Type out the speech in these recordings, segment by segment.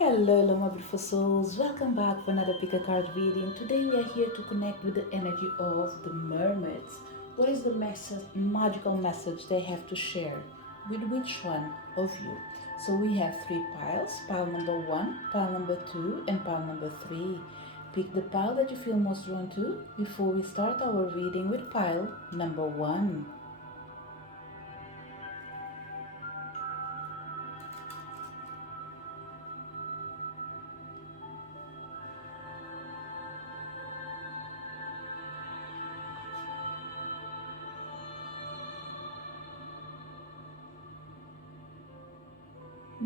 Hello, my beautiful souls. Welcome back for another pick a card reading. Today we are here to connect with the energy of the mermaids. What is the message, magical message they have to share with which one of you? So we have three piles: pile number one, pile number two, and pile number three. Pick the pile that you feel most drawn to before we start our reading with pile number one.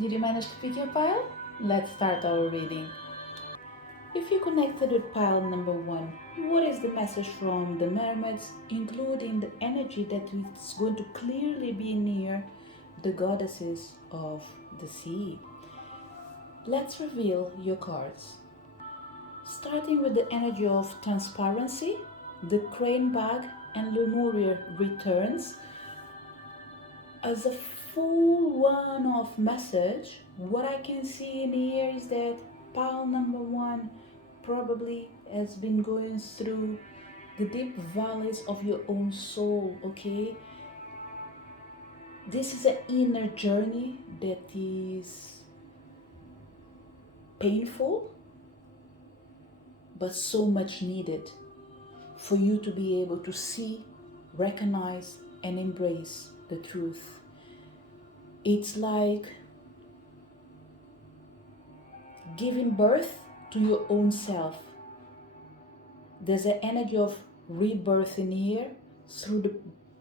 Did you manage to pick your pile? Let's start our reading. If you connected with pile number one, what is the message from the mermaids, including the energy that is going to clearly be near the goddesses of the sea? Let's reveal your cards. Starting with the energy of transparency, the crane bag and Lemuria returns as a full one-off message. What I can see in here is that pile number one probably has been going through the deep valleys of your own soul, okay? This is an inner journey that is painful, but so much needed for you to be able to see, recognize, and embrace the truth. It's like giving birth to your own self. There's an energy of rebirth in here through the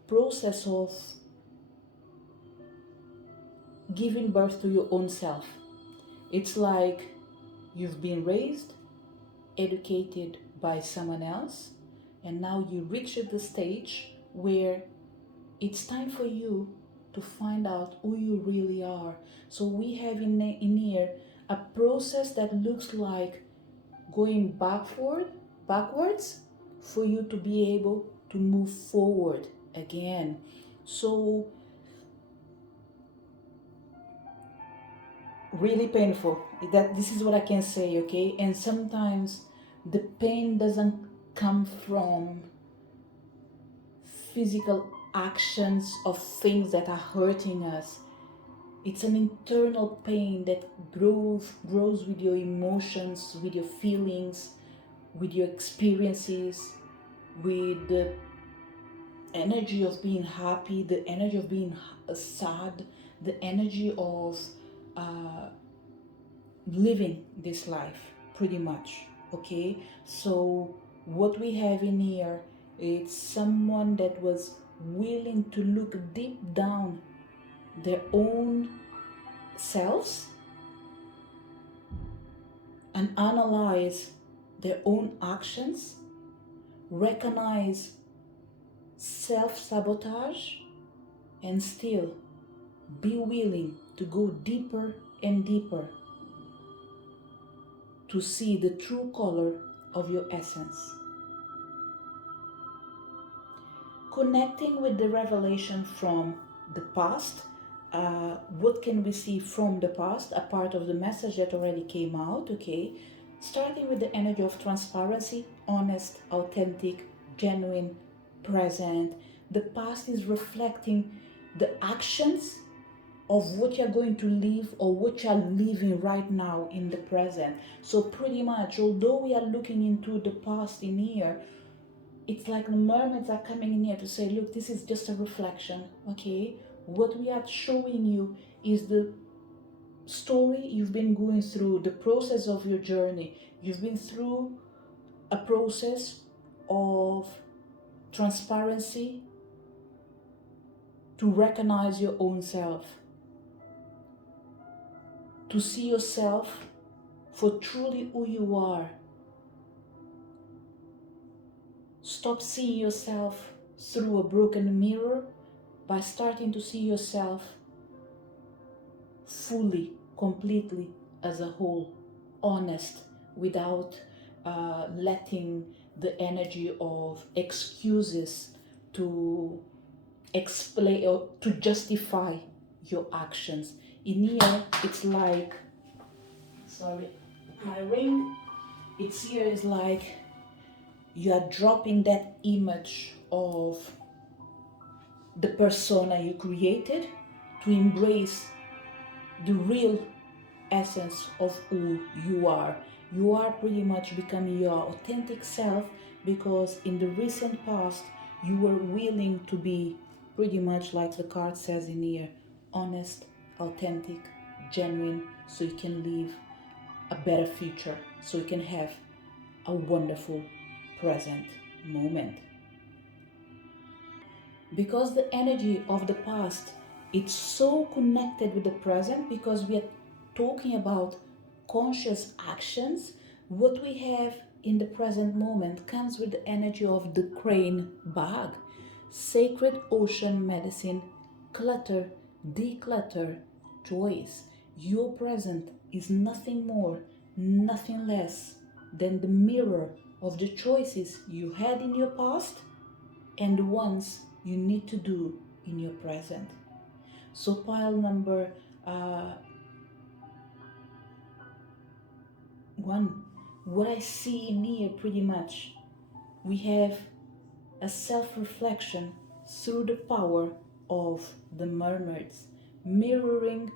process of giving birth to your own self. It's like you've been raised, educated by someone else, and now you reach at the stage where it's time for you to find out who you really are. So we have in here a process that looks like going backwards for you to be able to move forward again. So really painful. That this is what I can say, okay? And sometimes the pain doesn't come from physical actions of things that are hurting us. It's an internal pain that grows with your emotions, with your feelings, with your experiences, with the energy of being happy, the energy of being sad, the energy of living this life, pretty much. Okay, so what we have in here, it's someone that was willing to look deep down their own selves and analyze their own actions, recognize self-sabotage, and still be willing to go deeper and deeper to see the true color of your essence. Connecting with the revelation from the past, what can we see from the past, a part of the message that already came out, okay? Starting with the energy of transparency, honest, authentic, genuine, present. The past is reflecting the actions of what you're going to live or what you're living right now in the present. So pretty much, although we are looking into the past in here, it's like the mermaids are coming in here to say, look, this is just a reflection, okay? What we are showing you is the story you've been going through, the process of your journey. You've been through a process of transparency to recognize your own self, to see yourself for truly who you are. Stop seeing yourself through a broken mirror by starting to see yourself fully, completely, as a whole, honest, without letting the energy of excuses to explain or to justify your actions. In here, it's like, sorry, my ring, it's here is like you are dropping that image of the persona you created to embrace the real essence of who you are. You are pretty much becoming your authentic self because in the recent past you were willing to be pretty much like the card says in here, honest, authentic, genuine, so you can live a better future, so you can have a wonderful present moment. Because the energy of the past, it's so connected with the present because we are talking about conscious actions. What we have in the present moment comes with the energy of the crane bag, sacred ocean medicine, clutter, declutter, choice. Your present is nothing more, nothing less than the mirror of the choices you had in your past and the ones you need to do in your present. So pile number uh, 1, what I see in here pretty much, we have a self-reflection through the power of the mermaids, mirroring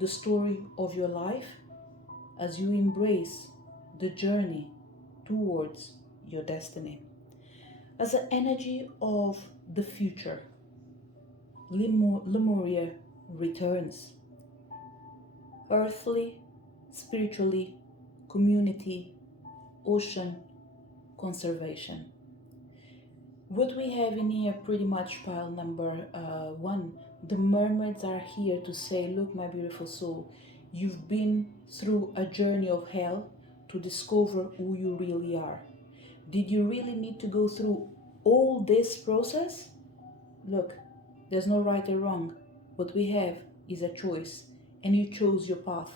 the story of your life as you embrace the journey towards your destiny. As an energy of the future, Lemuria returns. Earthly, spiritually, community, ocean, conservation. What we have in here pretty much pile number 1. The mermaids are here to say, look my beautiful soul, you've been through a journey of hell to discover who you really are. Did you really need to go through all this process? Look, there's no right or wrong. What we have is a choice, and you chose your path,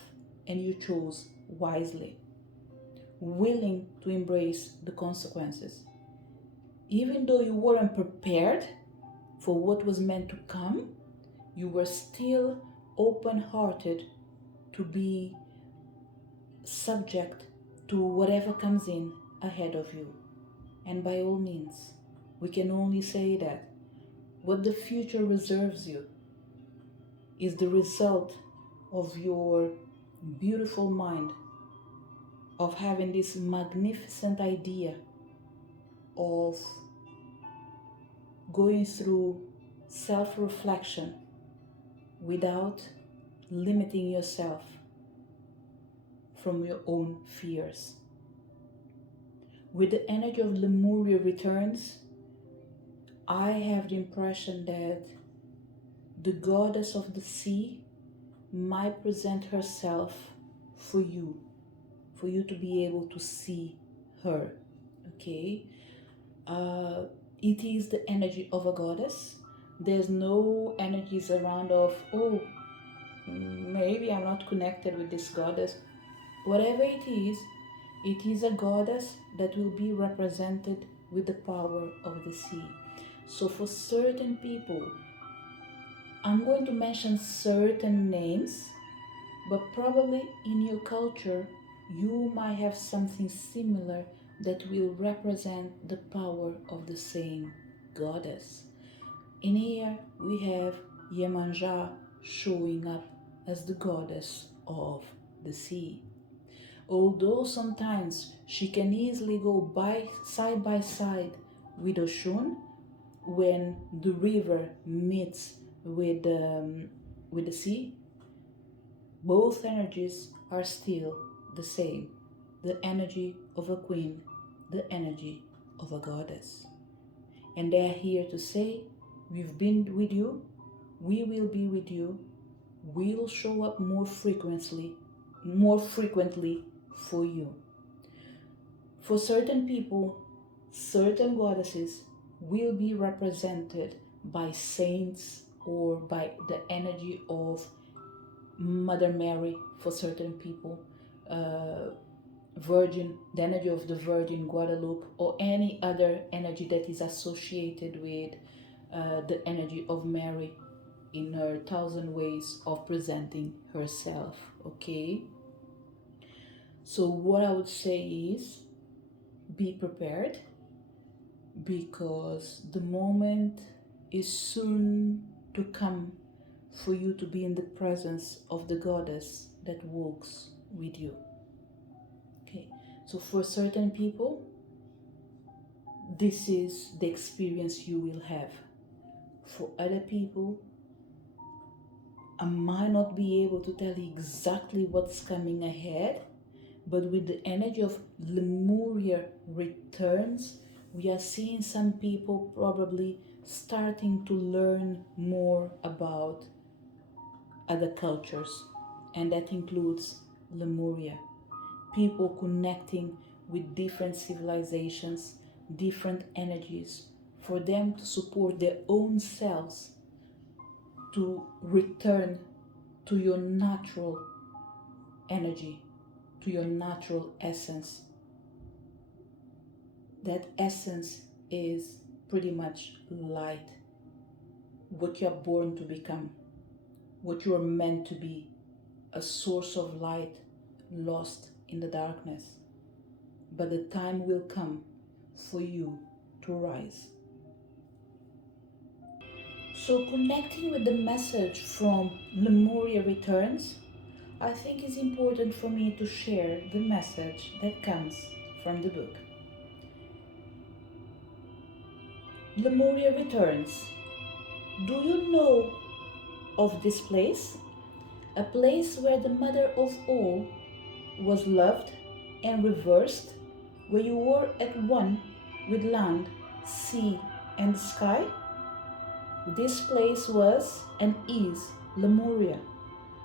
and you chose wisely, willing to embrace the consequences. Even though you weren't prepared for what was meant to come, you were still open-hearted to be subject to whatever comes in ahead of you. And by all means, we can only say that what the future reserves you is the result of your beautiful mind, of having this magnificent idea of going through self-reflection without limiting yourself from your own fears. With the energy of Lemuria returns, I have the impression that the goddess of the sea might present herself for you to be able to see her. Okay, it is the energy of a goddess. There's no energies around of, oh, maybe I'm not connected with this goddess. Whatever it is a goddess that will be represented with the power of the sea. So for certain people, I'm going to mention certain names, but probably in your culture, you might have something similar that will represent the power of the same goddess. In here, we have Iemanjá showing up as the goddess of the sea. Although sometimes she can easily go by side with Oshun when the river meets with the sea, both energies are still the same. The energy of a queen, the energy of a goddess. And they are here to say, we've been with you, we will be with you, we'll show up more frequently for you. For certain people, certain goddesses will be represented by saints or by the energy of Mother Mary for certain people, Virgin, the energy of the Virgin Guadalupe, or any other energy that is associated with the energy of Mary in her 1,000 ways of presenting herself. Okay, So, what I would say is be prepared, because the moment is soon to come for you to be in the presence of the goddess that walks with you. Okay, so for certain people, this is the experience you will have. For other people, I might not be able to tell you exactly what's coming ahead, but with the energy of Lemuria returns, we are seeing some people probably starting to learn more about other cultures, and that includes Lemuria. People connecting with different civilizations, different energies, for them to support their own selves to return to your natural energy, to your natural essence. That essence is pretty much light, what you're born to become, what you're meant to be, a source of light lost in the darkness. But the time will come for you to rise. So, connecting with the message from Lemuria Returns, I think it's important for me to share the message that comes from the book. Lemuria Returns. Do you know of this place? A place where the mother of all was loved and reversed, where you were at one with land, sea, and sky? This place was and is Lemuria,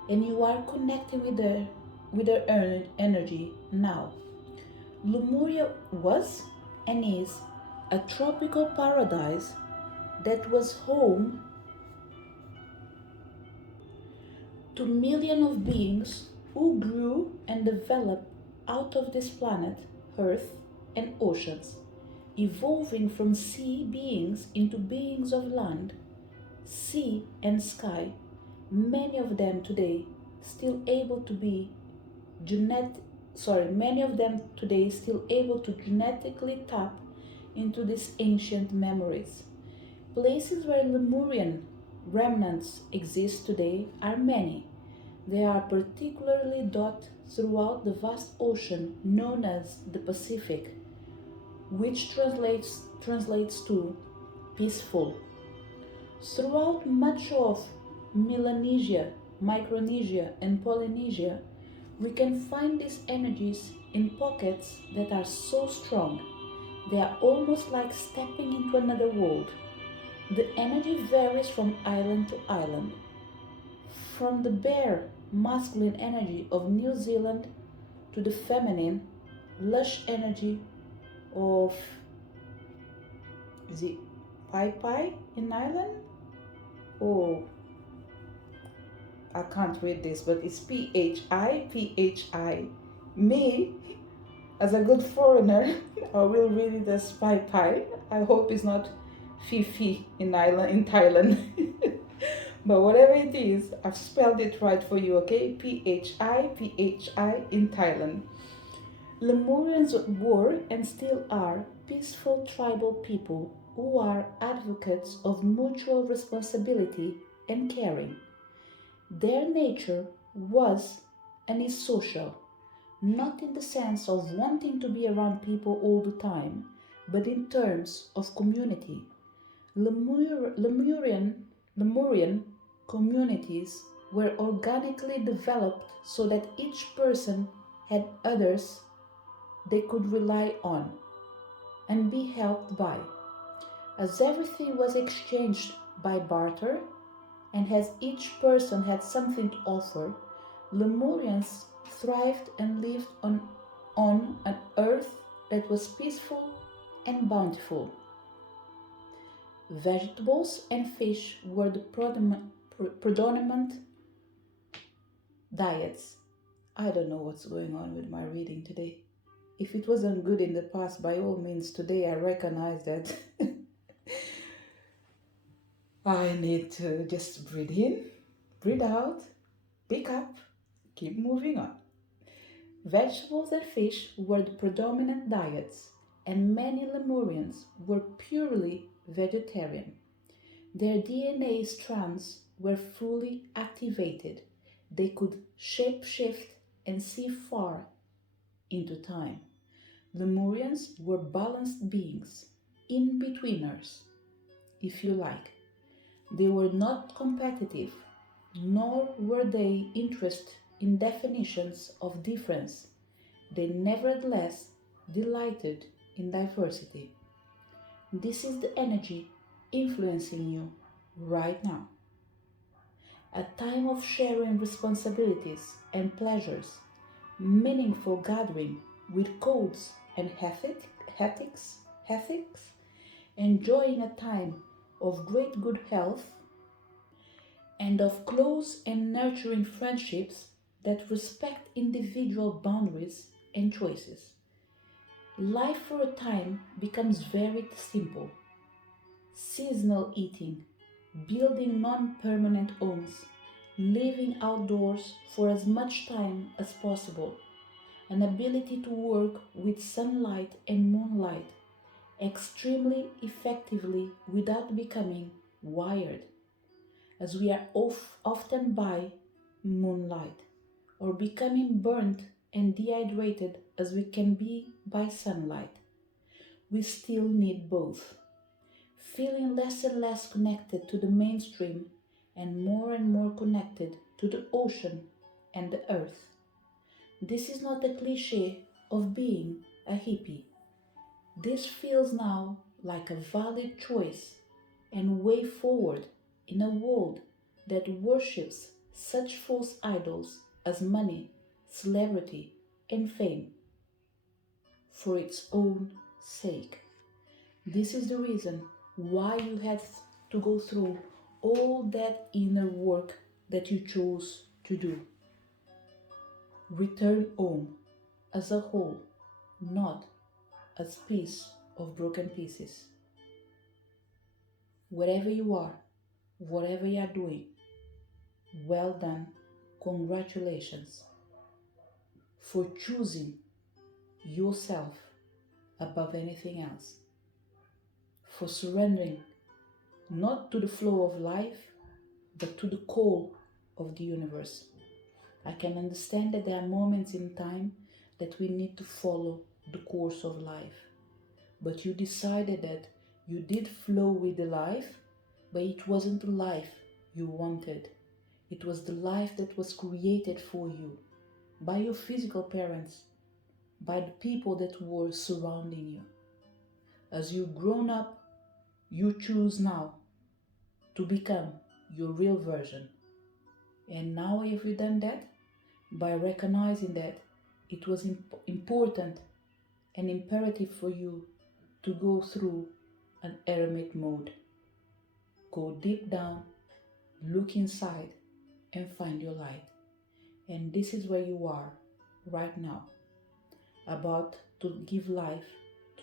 and you are connected with her energy now. Lemuria was and is a tropical paradise that was home to millions of beings who grew and developed out of this planet, Earth, and oceans, evolving from sea beings into beings of land, sea, and sky, many of them today still able to be many of them today still able to genetically tap into these ancient memories. Places where Lemurian remnants exist today are many. They are particularly dotted throughout the vast ocean known as the Pacific, which translates to peaceful. Throughout much of Melanesia, Micronesia, and Polynesia, we can find these energies in pockets that are so strong. They are almost like stepping into another world. The energy varies from island to island. From the bare, masculine energy of New Zealand to the feminine, lush energy of, is it Pai Pai in Ireland? Oh, I can't read this, but it's PHI. Me, as a good foreigner, I will read it as Pai Pai. I hope it's not Fifi in Thailand. But whatever it is, I've spelled it right for you, okay? PHI in Thailand. Lemurians were and still are peaceful tribal people who are advocates of mutual responsibility and caring. Their nature was and is social, not in the sense of wanting to be around people all the time, but in terms of community. Lemurian communities were organically developed so that each person had others they could rely on and be helped by. As everything was exchanged by barter, and as each person had something to offer, Lemurians thrived and lived on an earth that was peaceful and bountiful. Vegetables and fish were the predominant diets. I don't know what's going on with my reading today. If it wasn't good in the past, by all means, today I recognize that I need to just breathe in, breathe out, pick up, keep moving on. Vegetables and fish were the predominant diets, and many Lemurians were purely vegetarian. Their DNA strands were fully activated. They could shapeshift and see far into time. Lemurians were balanced beings, in-betweeners, if you like. They were not competitive, nor were they interested in definitions of difference. They nevertheless delighted in diversity. This is the energy influencing you right now. A time of sharing responsibilities and pleasures, meaningful gathering with codes and ethics, enjoying a time of great good health and of close and nurturing friendships that respect individual boundaries and choices. Life for a time becomes very simple. Seasonal eating, building non permanent homes, living outdoors for as much time as possible, an ability to work with sunlight and moonlight extremely effectively without becoming wired, as we are often by moonlight, or becoming burnt and dehydrated as we can be by sunlight. We still need both. Feeling less and less connected to the mainstream and more connected to the ocean and the earth. This is not a cliche of being a hippie. This feels now like a valid choice and way forward in a world that worships such false idols as money, celebrity, and fame for its own sake. This is the reason why you had to go through all that inner work that you chose to do. Return home as a whole, not as piece of broken pieces. Wherever you are, whatever you are doing, well done, congratulations for choosing yourself above anything else, for surrendering not to the flow of life, but to the call of the universe. I can understand that there are moments in time that we need to follow the course of life, but you decided that you did flow with the life, but it wasn't the life you wanted. It was the life that was created for you by your physical parents, by the people that were surrounding you. As you've grown up, you choose now to become your real version. And now have you done that? By recognizing that it was important and imperative for you to go through an hermit mode. Go deep down, look inside, and find your light. And this is where you are right now, about to give life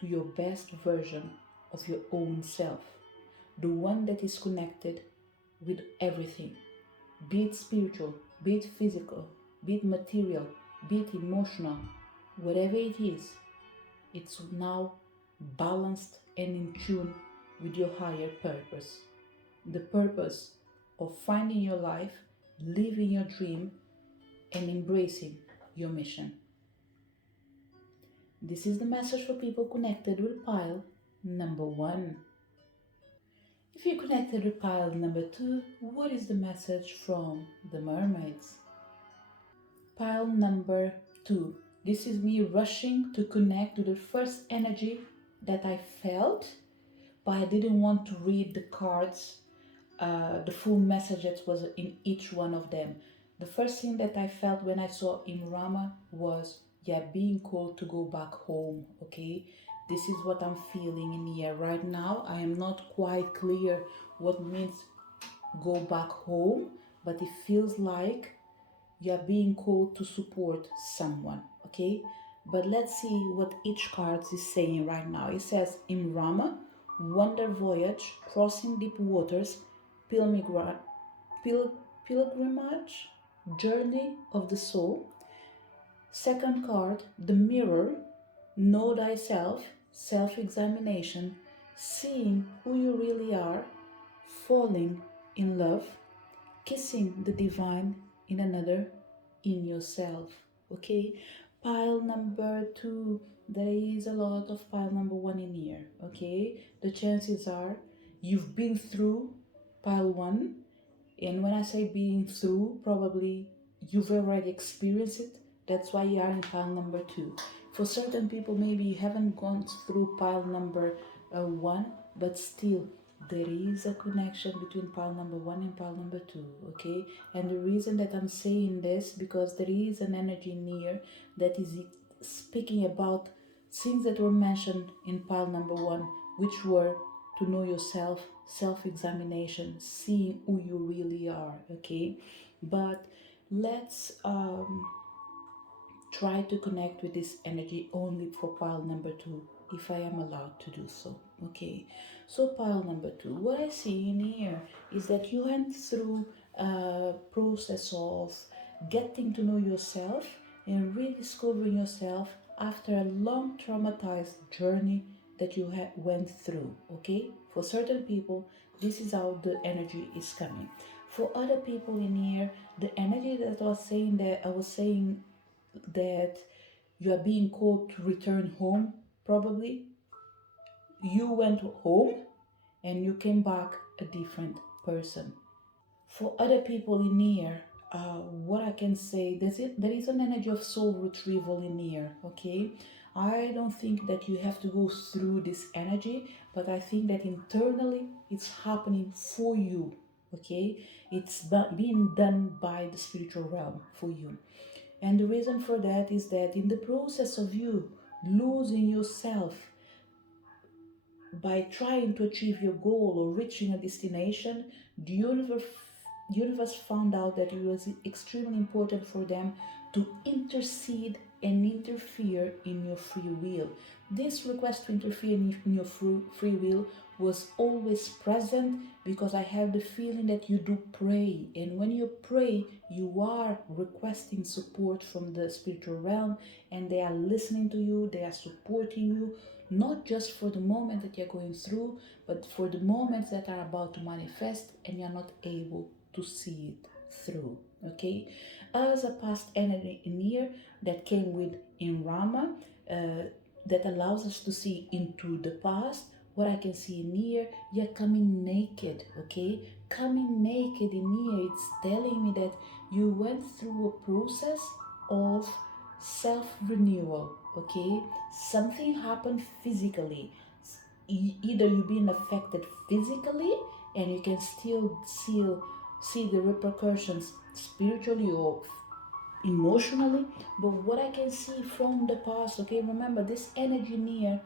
to your best version of your own self, the one that is connected with everything, be it spiritual, be it physical, be it material, be it emotional, whatever it is, it's now balanced and in tune with your higher purpose. The purpose of finding your life, living your dream, and embracing your mission. This is the message for people connected with pile number 1. If you're connected with pile number 2, what is the message from the mermaids? Pile number 2. This is me rushing to connect to the first energy that I felt, but I didn't want to read the cards, the full message that was in each one of them. The first thing that I felt when I saw Imrama was, being called to go back home, okay? This is what I'm feeling in here right now. I am not quite clear what means go back home, but it feels like you're being called to support someone, okay? But let's see what each card is saying right now. It says, Imrama, wonder voyage, crossing deep waters, pilgrimage, journey of the soul, Second card, the mirror, know thyself, self-examination, seeing who you really are, falling in love, kissing the divine in another, in yourself. Okay, pile number two, there is a lot of pile number one in here. Okay, the chances are you've been through pile one, and when I say being through, probably you've already experienced it. That's why you are in pile number two. For certain people, maybe you haven't gone through pile number one, but still there is a connection between pile number one and pile number two. Okay, and the reason that I'm saying this, because there is an energy near that is speaking about things that were mentioned in pile number one, which were to know yourself, self-examination, seeing who you really are. Okay, but let's try to connect with this energy only for pile number two, if I am allowed to do so. Okay, so pile number two, what I see in here is that you went through a process of getting to know yourself and rediscovering yourself after a long traumatized journey that you went through. Okay, for certain people this is how the energy is coming. For other people in here, the energy that I was saying that you are being called to return home. Probably you went home and you came back a different person. For other people in here, what I can say, there is an energy of soul retrieval in here. Okay, I don't think that you have to go through this energy, but I think that internally it's happening for you. Okay, it's being done by the spiritual realm for you. And the reason for that is that in the process of you losing yourself by trying to achieve your goal or reaching a destination, the universe found out that it was extremely important for them to intercede and interfere in your free will. This request to interfere in your free will was always present, because I have the feeling that you do pray, and when you pray you are requesting support from the spiritual realm, and they are listening to you, they are supporting you, not just for the moment that you're going through, but for the moments that are about to manifest and you're not able to see it through. Okay, as a past energy in here that came with in Rama, that allows us to see into the past. What I can see in here, you're coming naked. Okay, coming naked in here, it's telling me that you went through a process of self-renewal. Okay, something happened physically. Either you've been affected physically and you can still see the repercussions spiritually or emotionally, but what I can see from the past. Okay, remember this energy near,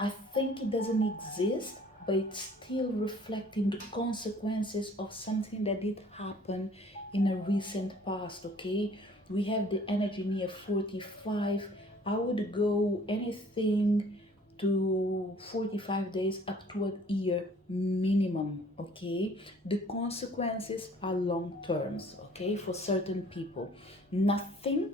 I think it doesn't exist, but it's still reflecting the consequences of something that did happen in a recent past. Okay, we have the energy near 45. I would go anything to 45 days up to a year minimum. Okay, the consequences are long terms. Okay, for certain people, nothing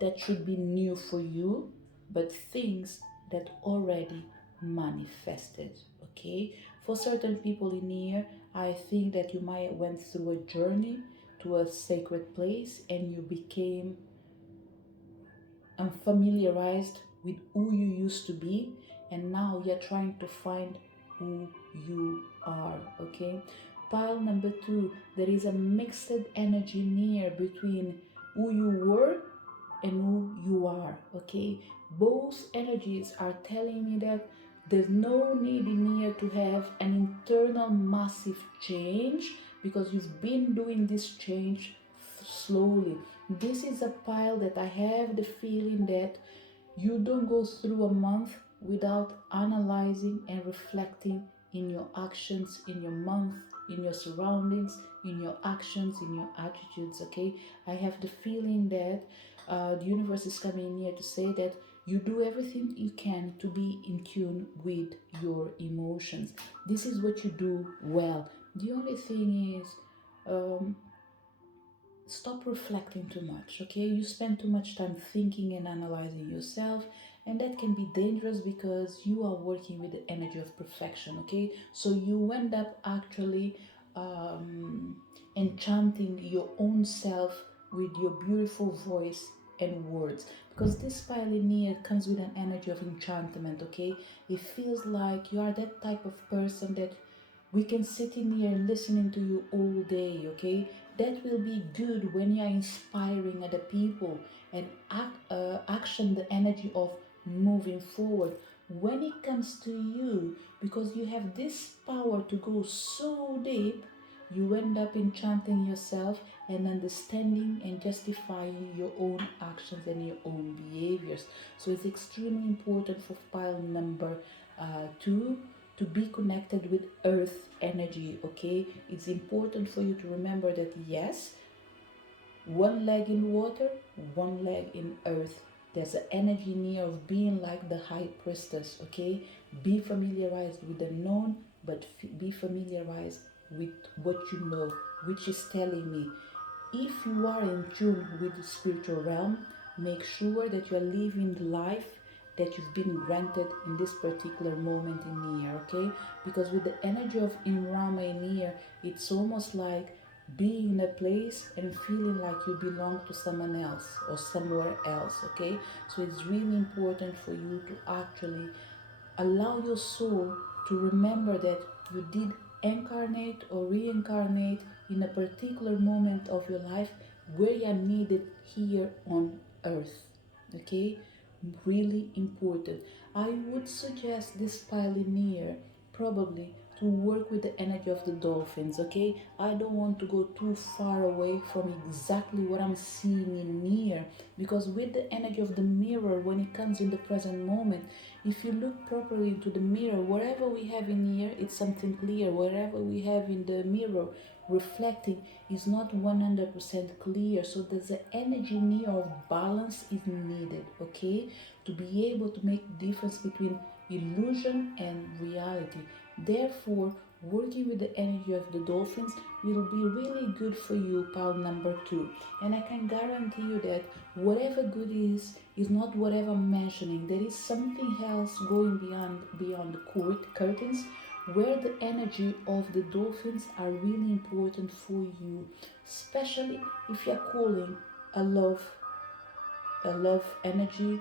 that should be new for you, but things that already manifested. Okay, for certain people in here, I think that you might went through a journey to a sacred place and you became unfamiliarized with who you used to be, and now you're trying to find who you are. Okay, pile number two, there is a mixed energy near between who you were and who you are. Okay, both energies are telling me that there's no need in here to have an internal massive change, because you've been doing this change slowly. This is a pile that I have the feeling that you don't go through a month without analyzing and reflecting in your actions, in your month, in your surroundings, in your actions, in your attitudes. Okay, I have the feeling that the universe is coming here to say that you do everything you can to be in tune with your emotions. This is what you do well. The only thing is, stop reflecting too much, okay? You spend too much time thinking and analyzing yourself, and that can be dangerous because you are working with the energy of perfection, okay? So you end up actually um, enchanting your own self with your beautiful voice and words, because this pioneer comes with an energy of enchantment, okay? It feels like you are that type of person that we can sit in here and listening to you all day, okay? That will be good when you are inspiring other people and action the energy of moving forward. When it comes to you, because you have this power to go so deep, you end up enchanting yourself and understanding and justifying your own actions and your own behaviors. So it's extremely important for pile number two to be connected with earth energy, okay? It's important for you to remember that yes, one leg in water, one leg in earth. There's an energy near of being like the high priestess, okay? Be familiarized with the known, but be familiarized with what you know, which is telling me. If you are in tune with the spiritual realm, make sure that you are living the life that you've been granted in this particular moment in here, okay? Because with the energy of Imrama in here, it's almost like being in a place and feeling like you belong to someone else or somewhere else, okay? So it's really important for you to actually allow your soul to remember that you did incarnate or reincarnate in a particular moment of your life where you are needed here on earth, okay? Really important. I would suggest this pioneer probably to work with the energy of the dolphins, okay? I don't want to go too far away from exactly what I'm seeing in here, because with the energy of the mirror, when it comes in the present moment, if you look properly into the mirror, wherever we have in here, it's something clear. Wherever we have in the mirror reflecting is not 100% clear. So there's an energy near of balance is needed, okay, to be able to make the difference between illusion and reality. Therefore, working with the energy of the dolphins will be really good for you, pal number two. And I can guarantee you that whatever good is not whatever I'm mentioning. There is something else going beyond the curtains, where the energy of the dolphins are really important for you, especially if you're calling a love energy,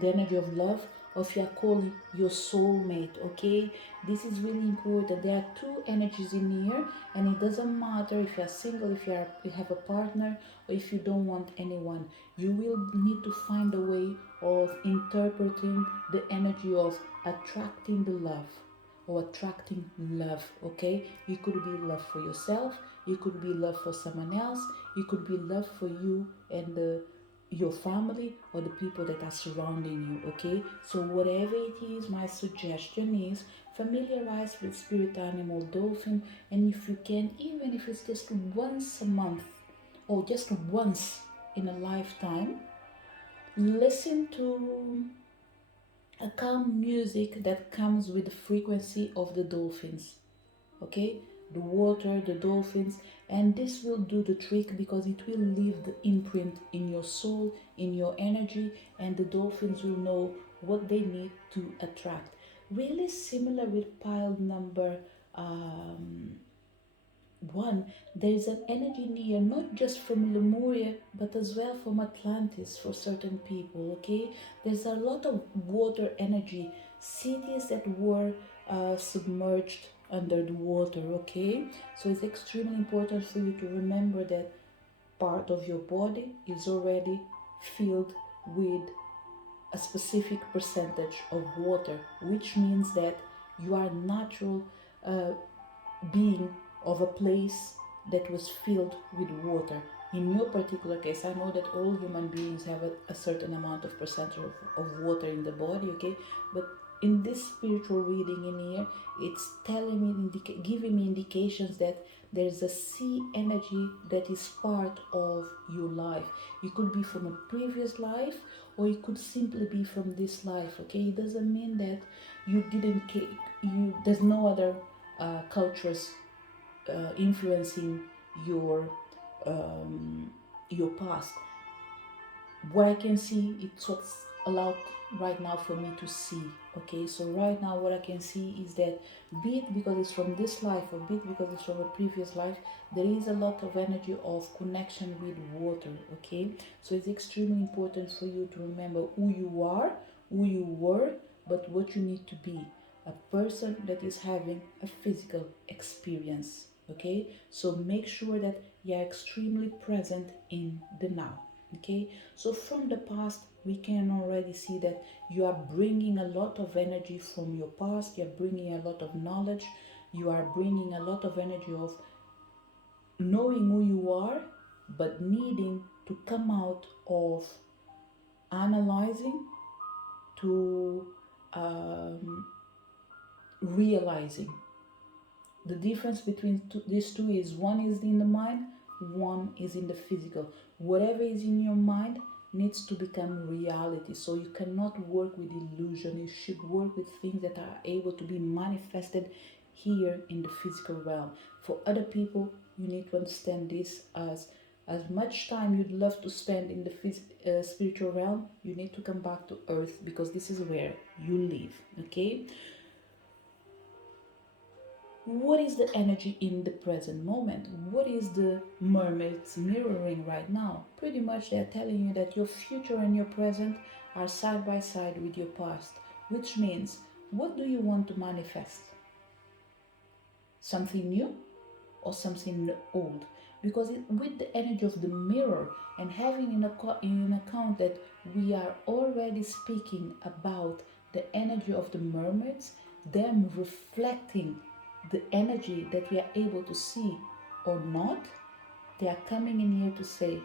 the energy of love, or if you are calling your soulmate, okay? This is really important. There are two energies in here, and it doesn't matter if you are single, if you have a partner, or if you don't want anyone. You will need to find a way of interpreting the energy of attracting the love or attracting love, okay? It could be love for yourself, it could be love for someone else, it could be love for you and your family or the people that are surrounding you, okay? So whatever it is, my suggestion is familiarize with spirit animal dolphin, and if you can, even if it's just once a month or just once in a lifetime, listen to a calm music that comes with the frequency of the dolphins, okay? The water, the dolphins, and this will do the trick because it will leave the imprint in your soul, in your energy, and the dolphins will know what they need to attract. Really similar with pile number um, one, there is an energy near not just from Lemuria but as well from Atlantis for certain people, okay? There's a lot of water energy, cities that were submerged under the water, okay? So it's extremely important for you to remember that part of your body is already filled with a specific percentage of water, which means that you are natural uh, being of a place that was filled with water. In your particular case, I know that all human beings have a certain amount of percentage of water in the body, okay? But in this spiritual reading in here, it's telling me, giving me indications that there's a sea energy that is part of your life. It could be from a previous life, or it could simply be from this life, okay? It doesn't mean that you didn't, there's no other cultures influencing your um, your past. What I can see, it's what's allowed right now for me to see. Okay, so right now what I can see is that, be it because it's from this life or be it because it's from a previous life, there is a lot of energy of connection with water. Okay, so it's extremely important for you to remember who you are, who you were, but what you need to be, a person that is having a physical experience. Okay, so make sure that you are extremely present in the now. Okay, so from the past we can already see that you are bringing a lot of energy from your past, you are bringing a lot of knowledge, you are bringing a lot of energy of knowing who you are, but needing to come out of analyzing to realizing. The difference between these two is one is in the mind, one is in the physical. Whatever is in your mind needs to become reality. So you cannot work with illusion. You should work with things that are able to be manifested here in the physical realm. For other people, you need to understand this as much time you'd love to spend in the spiritual realm, you need to come back to earth because this is where you live. Okay, what is the energy in the present moment? What is the mermaids mirroring right now? Pretty much they're telling you that your future and your present are side by side with your past, which means, what do you want to manifest? Something new or something old? Because with the energy of the mirror and having in account that we are already speaking about the energy of the mermaids, them reflecting the energy that we are able to see or not, they are coming in here to say,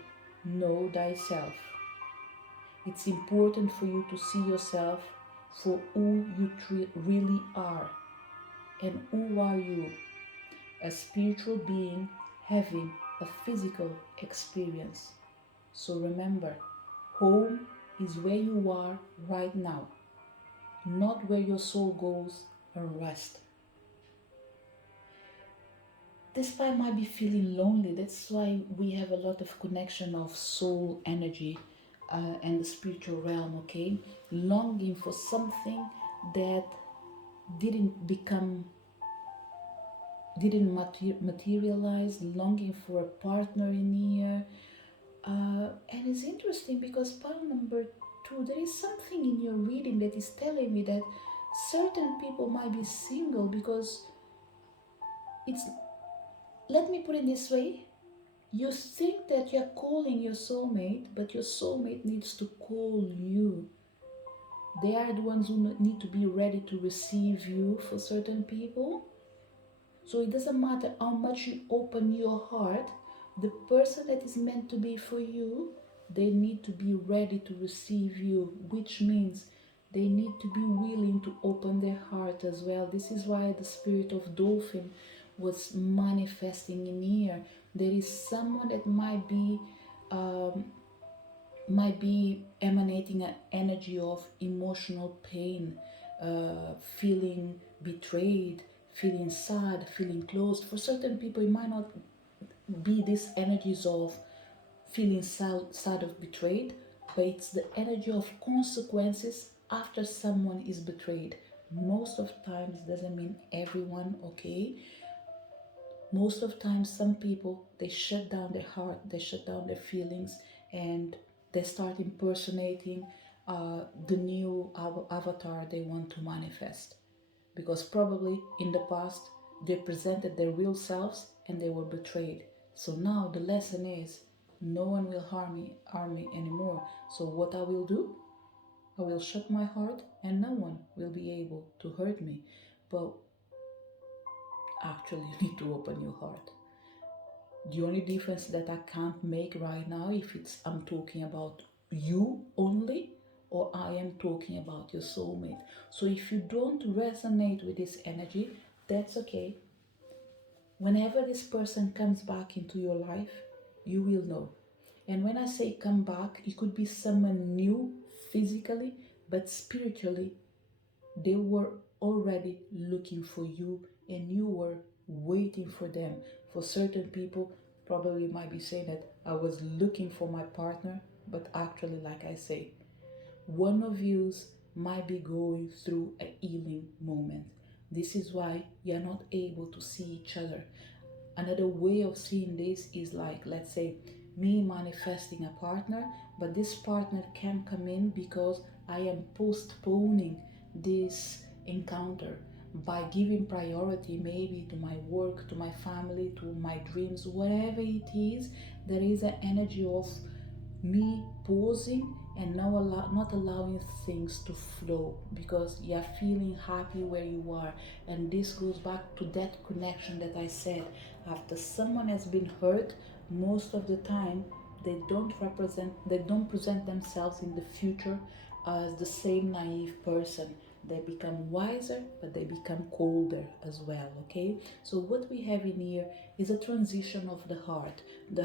know thyself. It's important for you to see yourself for who you really are. And who are you? A spiritual being having a physical experience. So remember, home is where you are right now, not where your soul goes and rests. Despite might be feeling lonely, that's why we have a lot of connection of soul energy and the spiritual realm. Okay, longing for something that didn't become didn't materialize, longing for a partner in here. And it's interesting because pile number 2, there is something in your reading that is telling me that certain people might be single because it's, let me put it this way, you think that you're calling your soulmate, but your soulmate needs to call you. They are the ones who need to be ready to receive you for certain people. So it doesn't matter how much you open your heart, the person that is meant to be for you, they need to be ready to receive you, which means they need to be willing to open their heart as well. This is why the spirit of dolphin was manifesting in here. There is someone that um, might be emanating an energy of emotional pain, feeling betrayed, feeling sad, feeling closed. For certain people, it might not be these energies of feeling sad of betrayed, but it's the energy of consequences after someone is betrayed. Most of times doesn't mean everyone, okay? Most of times some people, they shut down their heart, they shut down their feelings, and they start impersonating the new avatar they want to manifest, because probably in the past they presented their real selves and they were betrayed. So now the lesson is, no one will harm me anymore. So what I will do, I will shut my heart and no one will be able to hurt me. But actually you need to open your heart. The only difference that I can't make right now, if it's I'm talking about you only or I am talking about your soulmate. So if you don't resonate with this energy, that's okay. Whenever this person comes back into your life, you will know. And when I say come back, it could be someone new physically, but spiritually they were already looking for you and you were waiting for them. For certain people, Probably you might be saying that I was looking for my partner, but actually, like I say, one of yous might be going through a healing moment. This is why you're not able to see each other. Another way of seeing this is like, let's say, me manifesting a partner, but this partner can come in because I am postponing this encounter by giving priority maybe to my work, to my family, to my dreams, whatever it is. There is an energy of me pausing and not allowing things to flow because you're feeling happy where you are. And this goes back to that connection that I said. After someone has been hurt, most of the time they don't present themselves in the future as the same naive person. They become wiser, but they become colder as well. Okay, so what we have in here is a transition of the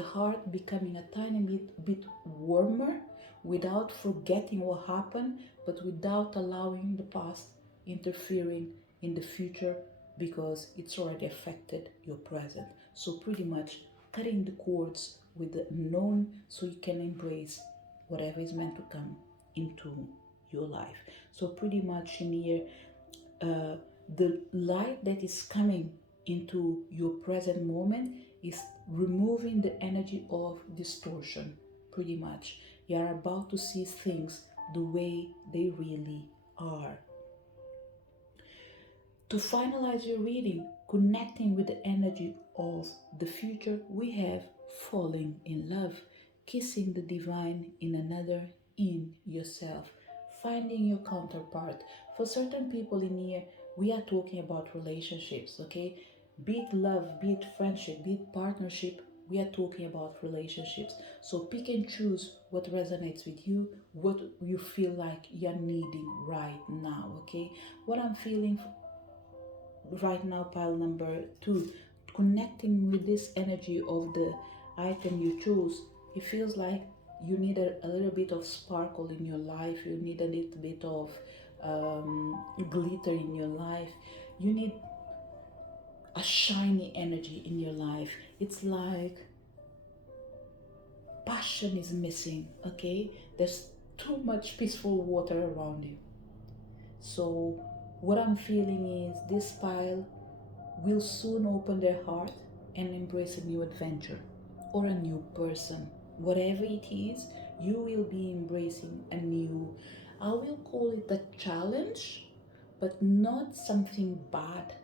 heart becoming a tiny bit warmer without forgetting what happened, but without allowing the past interfering in the future because it's already affected your present. So pretty much cutting the cords with the known so you can embrace whatever is meant to come into your life. So pretty much in here, the light that is coming into your present moment is removing the energy of distortion. Pretty much you are about to see things the way they really are. To finalize your reading, connecting with the energy of the future, we have falling in love, kissing the divine in another, in yourself, finding your counterpart. For certain people in here, we are talking about relationships, okay? Be it love, be it friendship, be it partnership, we are talking about relationships. So pick and choose what resonates with you, what you feel like you're needing right now, okay? What I'm feeling right now, pile number 2, connecting with this energy of the item you chose, it feels like you need a little bit of sparkle in your life, you need a little bit of glitter in your life, you need a shiny energy in your life. It's like passion is missing, okay? There's too much peaceful water around you. So what I'm feeling is this pile will soon open their heart and embrace a new adventure or a new person. Whatever it is, you will be embracing a new, I will call it a challenge, but not something bad.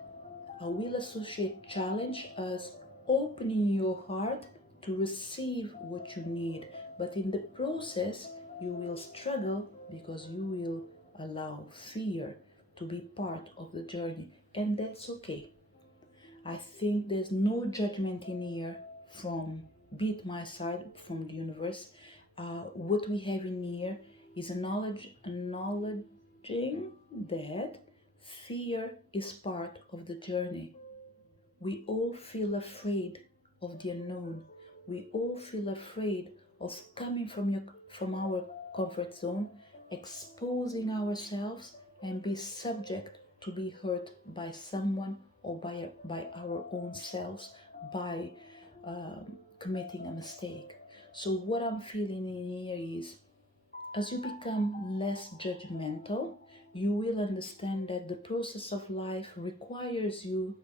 I will associate challenge as opening your heart to receive what you need, but in the process, you will struggle because you will allow fear to be part of the journey, and that's okay. I think there's no judgment in here from be it my side, from the universe. What we have in here is acknowledging that fear is part of the journey. We all feel afraid of the unknown. We all feel afraid of coming from our comfort zone, exposing ourselves and be subject to be hurt by someone or by our own selves, by committing a mistake. So what I'm feeling in here is, as you become less judgmental, you will understand that the process of life requires you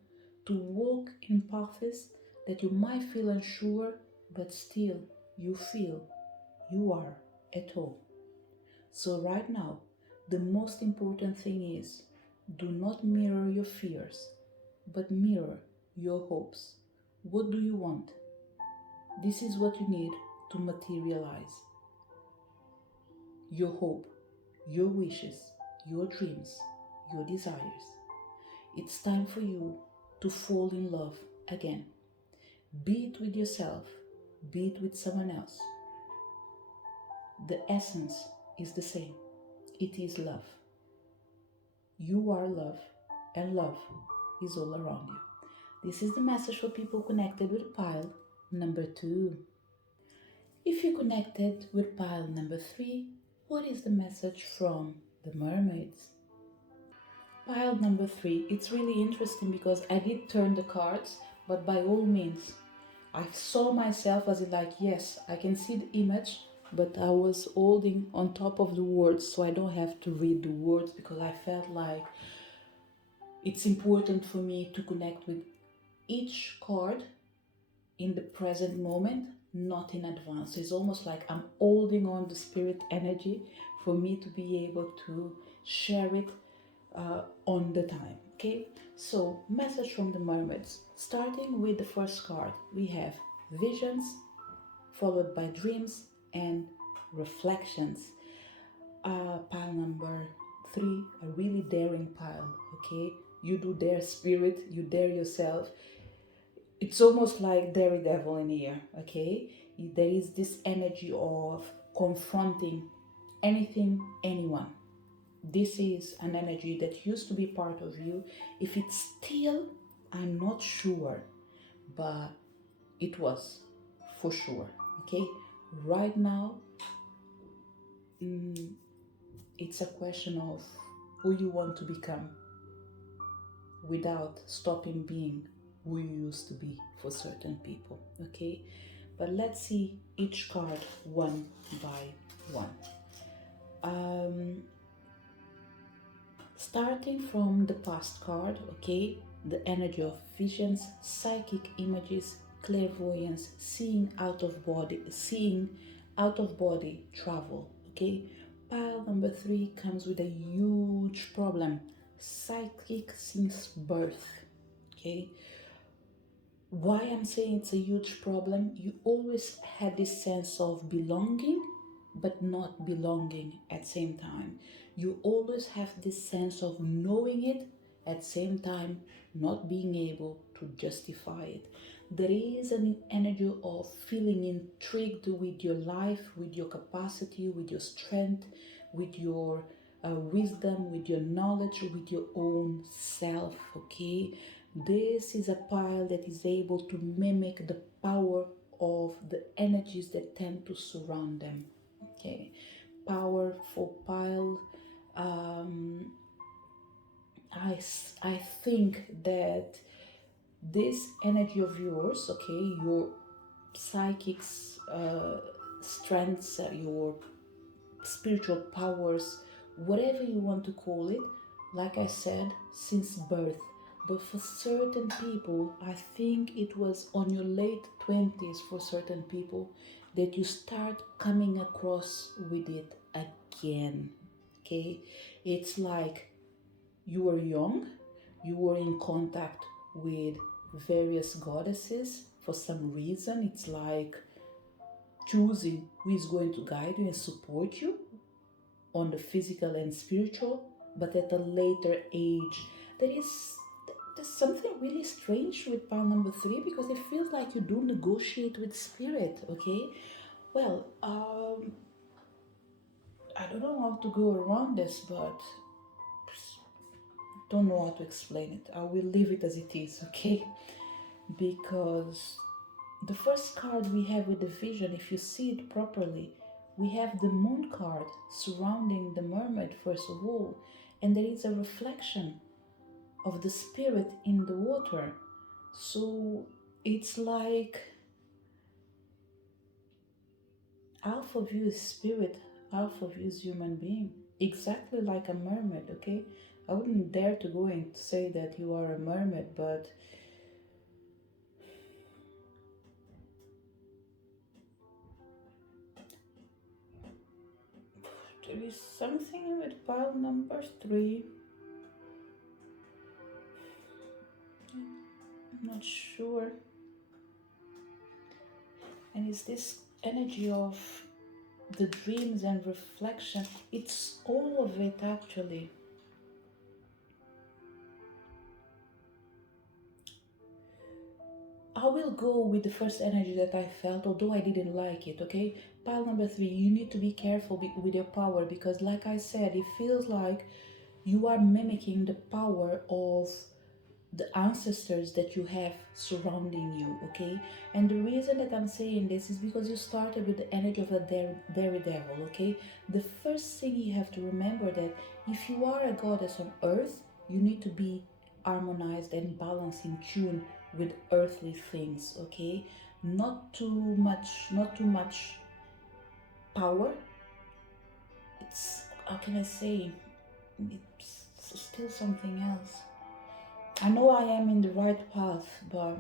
to walk in paths that you might feel unsure, but still you feel you are at home. So right now, the most important thing is, do not mirror your fears, but mirror your hopes. What do you want? This is what you need to materialize your hope, your wishes, your dreams, your desires. It's time for you to fall in love again. Be it with yourself, be it with someone else. The essence is the same. It is love. You are love, and love is all around you. This is the message for people connected with pile number 2. If you connected with pile number 3, what is the message from the mermaids? Pile number 3, it's really interesting because I did turn the cards, but by all means, I saw myself as in like, yes, I can see the image, but I was holding on top of the words so I don't have to read the words, because I felt like it's important for me to connect with each card in the present moment, not in advance. It's almost like I'm holding on the spirit energy for me to be able to share it on the time. Okay, so message from the mermaids. Starting with the first card, we have visions, followed by dreams and reflections. Pile number 3, a really daring pile. Okay, you do dare spirit, you dare yourself. It's almost like daredevil in here. Okay, there is this energy of confronting anything, anyone. This is an energy that used to be part of you. If it's still, I'm not sure, but it was for sure. Okay, right now, it's a question of who you want to become without stopping being who you used to be for certain people. Okay, but let's see each card one by one. Starting from the past card, okay, the energy of visions, psychic images, clairvoyance, seeing out of body travel, okay. Pile number 3 comes with a huge problem, psychic since birth, okay. Why I'm saying it's a huge problem, you always had this sense of belonging but not belonging at the same time. You always have this sense of knowing it at the same time not being able to justify it. There is an energy of feeling intrigued with your life, with your capacity, with your strength, with your wisdom, with your knowledge, with your own self, okay? This is a pile that is able to mimic the power of the energies that tend to surround them. Okay, powerful pile. Um, I think that this energy of yours, okay, your psychic's strengths, your spiritual powers, whatever you want to call it, like I said, since birth. But for certain people, I think it was on your late 20s for certain people that you start coming across with it again. Okay? It's like you were young, you were in contact with various goddesses for some reason. It's like choosing who is going to guide you and support you on the physical and spiritual, but at a later age. There's something really strange with pile number 3, because it feels like you do negotiate with spirit, okay? Well, I don't know how to go around this, but don't know how to explain it. I will leave it as it is, okay? Because the first card we have with the vision, if you see it properly, we have the moon card surrounding the mermaid first of all, and there is a reflection of the spirit in the water. So it's like half of you is spirit, half of you is human being, exactly like a mermaid, okay? I wouldn't dare to go and say that you are a mermaid, but there is something with pile number 3. I'm not sure. And it's this energy of the dreams and reflection. It's all of it actually. I will go with the first energy that I felt, although I didn't like it, okay? Pile number 3, you need to be careful with your power, because, like I said, it feels like you are mimicking the power of the ancestors that you have surrounding you, okay? And the reason that I'm saying this is because you started with the energy of a daredevil, okay? The first thing you have to remember that if you are a goddess on earth, you need to be harmonized and balanced in tune with earthly things, okay? not too much power. It's, how can I say, it's still something else. I know I am in the right path, but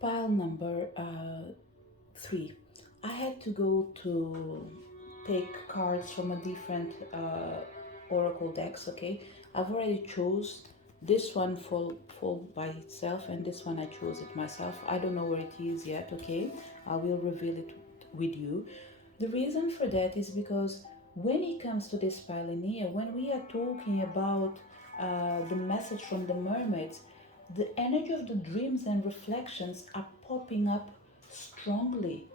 pile number 3. I had to go to take cards from a different oracle decks. Okay, I've already chose this one fall by itself, and this one I chose it myself. I don't know where it is yet. Okay, I will reveal it with you. The reason for that is because when it comes to this pioneer, when we are talking about the message from the mermaids, the energy of the dreams and reflections are popping up strongly.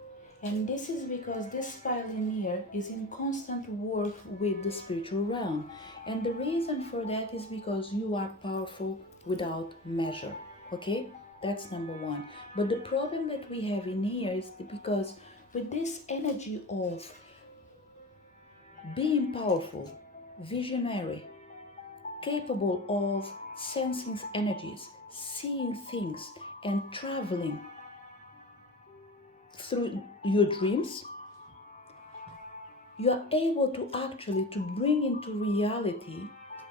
And this is because this pioneer is in constant work with the spiritual realm. And the reason for that is because you are powerful without measure. Okay? That's number one. But the problem that we have in here is because with this energy of being powerful, visionary, capable of sensing energies, seeing things, and traveling through your dreams, you are able to actually to bring into reality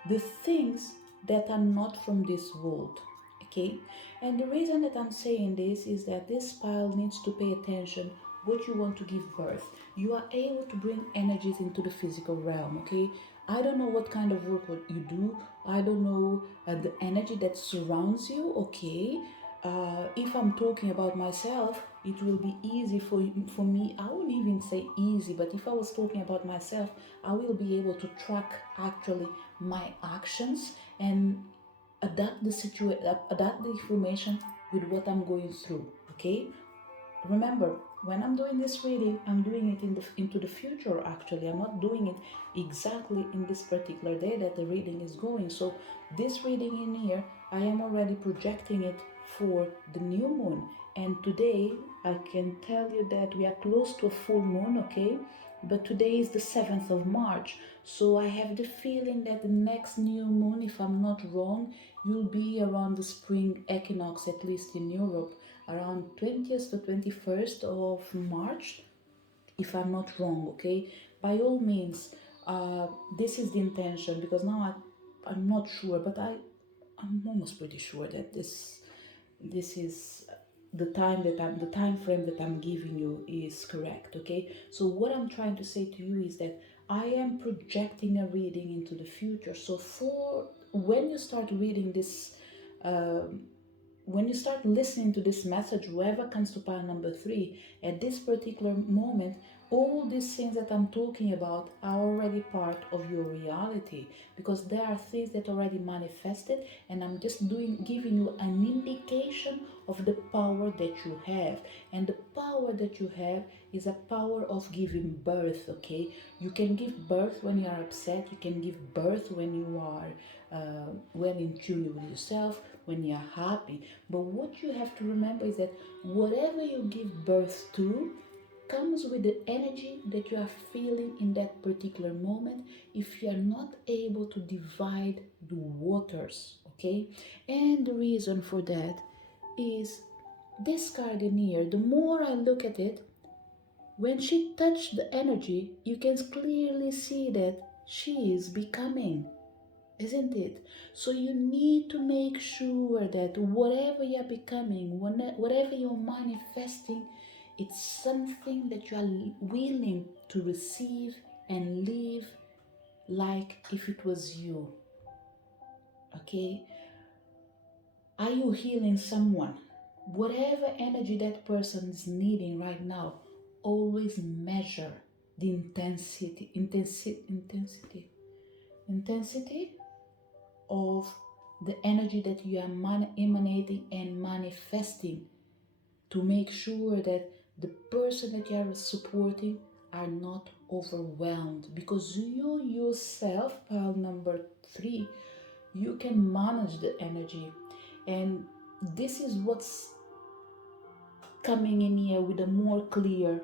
the things that are not from this world. Okay, and the reason that I'm saying this is that this pile needs to pay attention what you want to give birth. You are able to bring energies into the physical realm. Okay, I don't know what kind of work you do. I don't know the energy that surrounds you. Okay, if I'm talking about myself, it will be easy for me. I wouldn't even say easy, but if I was talking about myself, I will be able to track actually my actions and adapt the information with what I'm going through. Okay, remember, when I'm doing this reading, I'm doing it into the future. Actually, I'm not doing it exactly in this particular day that the reading is going. So this reading in here, I am already projecting it for the new moon. And today I can tell you that we are close to a full moon. Okay, but today is the 7th of March. So I have the feeling that the next new moon, if I'm not wrong, will be around the spring equinox, at least in Europe, around 20th to 21st of March, if I'm not wrong. Okay, by all means, this is the intention, because now I'm not sure, but I'm almost pretty sure that this is the time frame that I'm giving you is correct. Okay, so what I'm trying to say to you is that I am projecting a reading into the future. So for when you start reading this, um, when you start listening to this message, whoever comes to pile number 3, at this particular moment, all these things that I'm talking about are already part of your reality, because there are things that already manifested, and I'm just giving you an indication of the power that you have. And the power that you have is a power of giving birth. Okay, you can give birth when you are upset, you can give birth when you are well in tune with yourself, when you're happy. But what you have to remember is that whatever you give birth to comes with the energy that you are feeling in that particular moment, if you are not able to divide the waters. Okay, and the reason for that is this card in here. The more I look at it, when she touched the energy, you can clearly see that she is becoming, isn't it? So you need to make sure that whatever you're becoming, whatever you're manifesting, it's something that you are willing to receive and live like if it was you. Okay, are you healing someone? Whatever energy that person is needing right now, always measure the intensity of the energy that you are emanating and manifesting, to make sure that the person that you are supporting are not overwhelmed, because you yourself, pile number 3, you can manage the energy. And this is what's coming in here with a more clear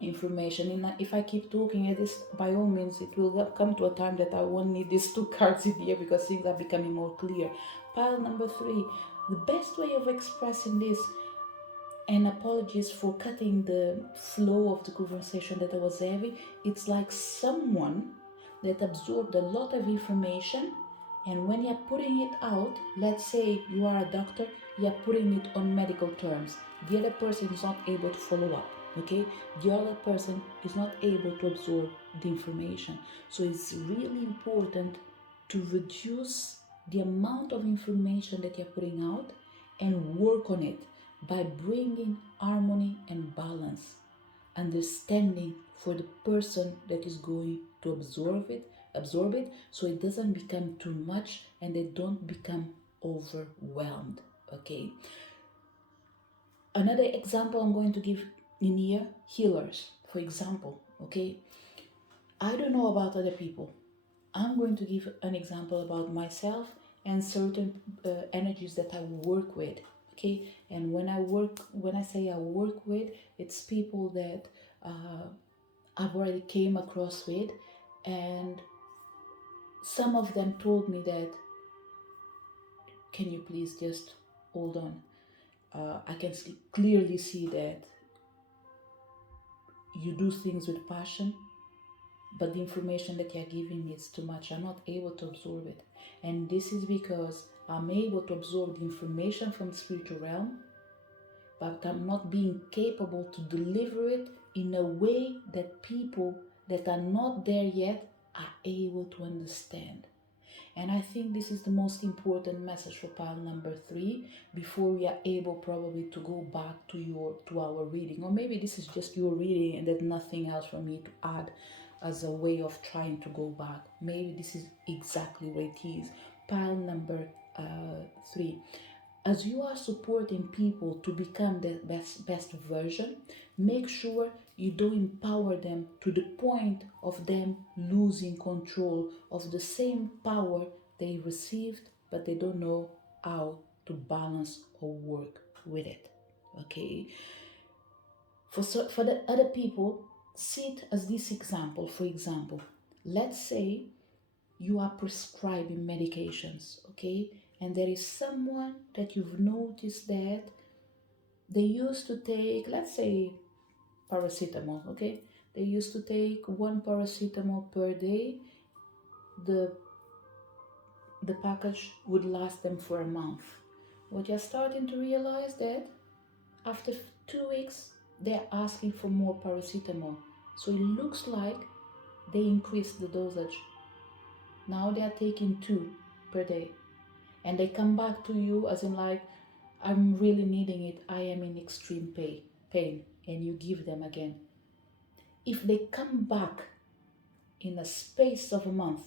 information. And if I keep talking at this, by all means, it will come to a time that I won't need these two cards in here because things are becoming more clear. Pile number 3, the best way of expressing this, and apologies for cutting the flow of the conversation that I was having, it's like someone that absorbed a lot of information, and when you're putting it out, let's say you are a doctor, you're putting it on medical terms. The other person is not able to follow up, okay? The other person is not able to absorb the information. So it's really important to reduce the amount of information that you're putting out and work on it by bringing harmony and balance, understanding for the person that is going to absorb it, so it doesn't become too much and they don't become overwhelmed. Okay. Another example I'm going to give in here, healers, for example. Okay. I don't know about other people. I'm going to give an example about myself and certain energies that I work with. Okay, and when I say I work with, it's people that I've already came across with, and some of them told me that, can you please just hold on? I can clearly see that you do things with passion, but the information that you're giving me is too much. I'm not able to absorb it. And this is because I'm able to absorb the information from the spiritual realm, but I'm not being capable to deliver it in a way that people that are not there yet are able to understand. And I think this is the most important message for pile number 3 before we are able probably to go back to our reading. Or maybe this is just your reading and there's nothing else for me to add as a way of trying to go back. Maybe this is exactly what it is. Pile number 3. As you are supporting people to become the best version, make sure you don't empower them to the point of them losing control of the same power they received, but they don't know how to balance or work with it. Okay. For the other people, see it as this example. For example, let's say you are prescribing medications, okay? And there is someone that you've noticed that they used to take, let's say, paracetamol, okay? They used to take one paracetamol per day. The the package would last them for a month. What you're starting to realize that after 2 weeks, they're asking for more paracetamol. So it looks like they increased the dosage. Now they are taking 2 per day. And they come back to you as in like, I'm really needing it, I am in extreme pain, and you give them again. If they come back in a space of a month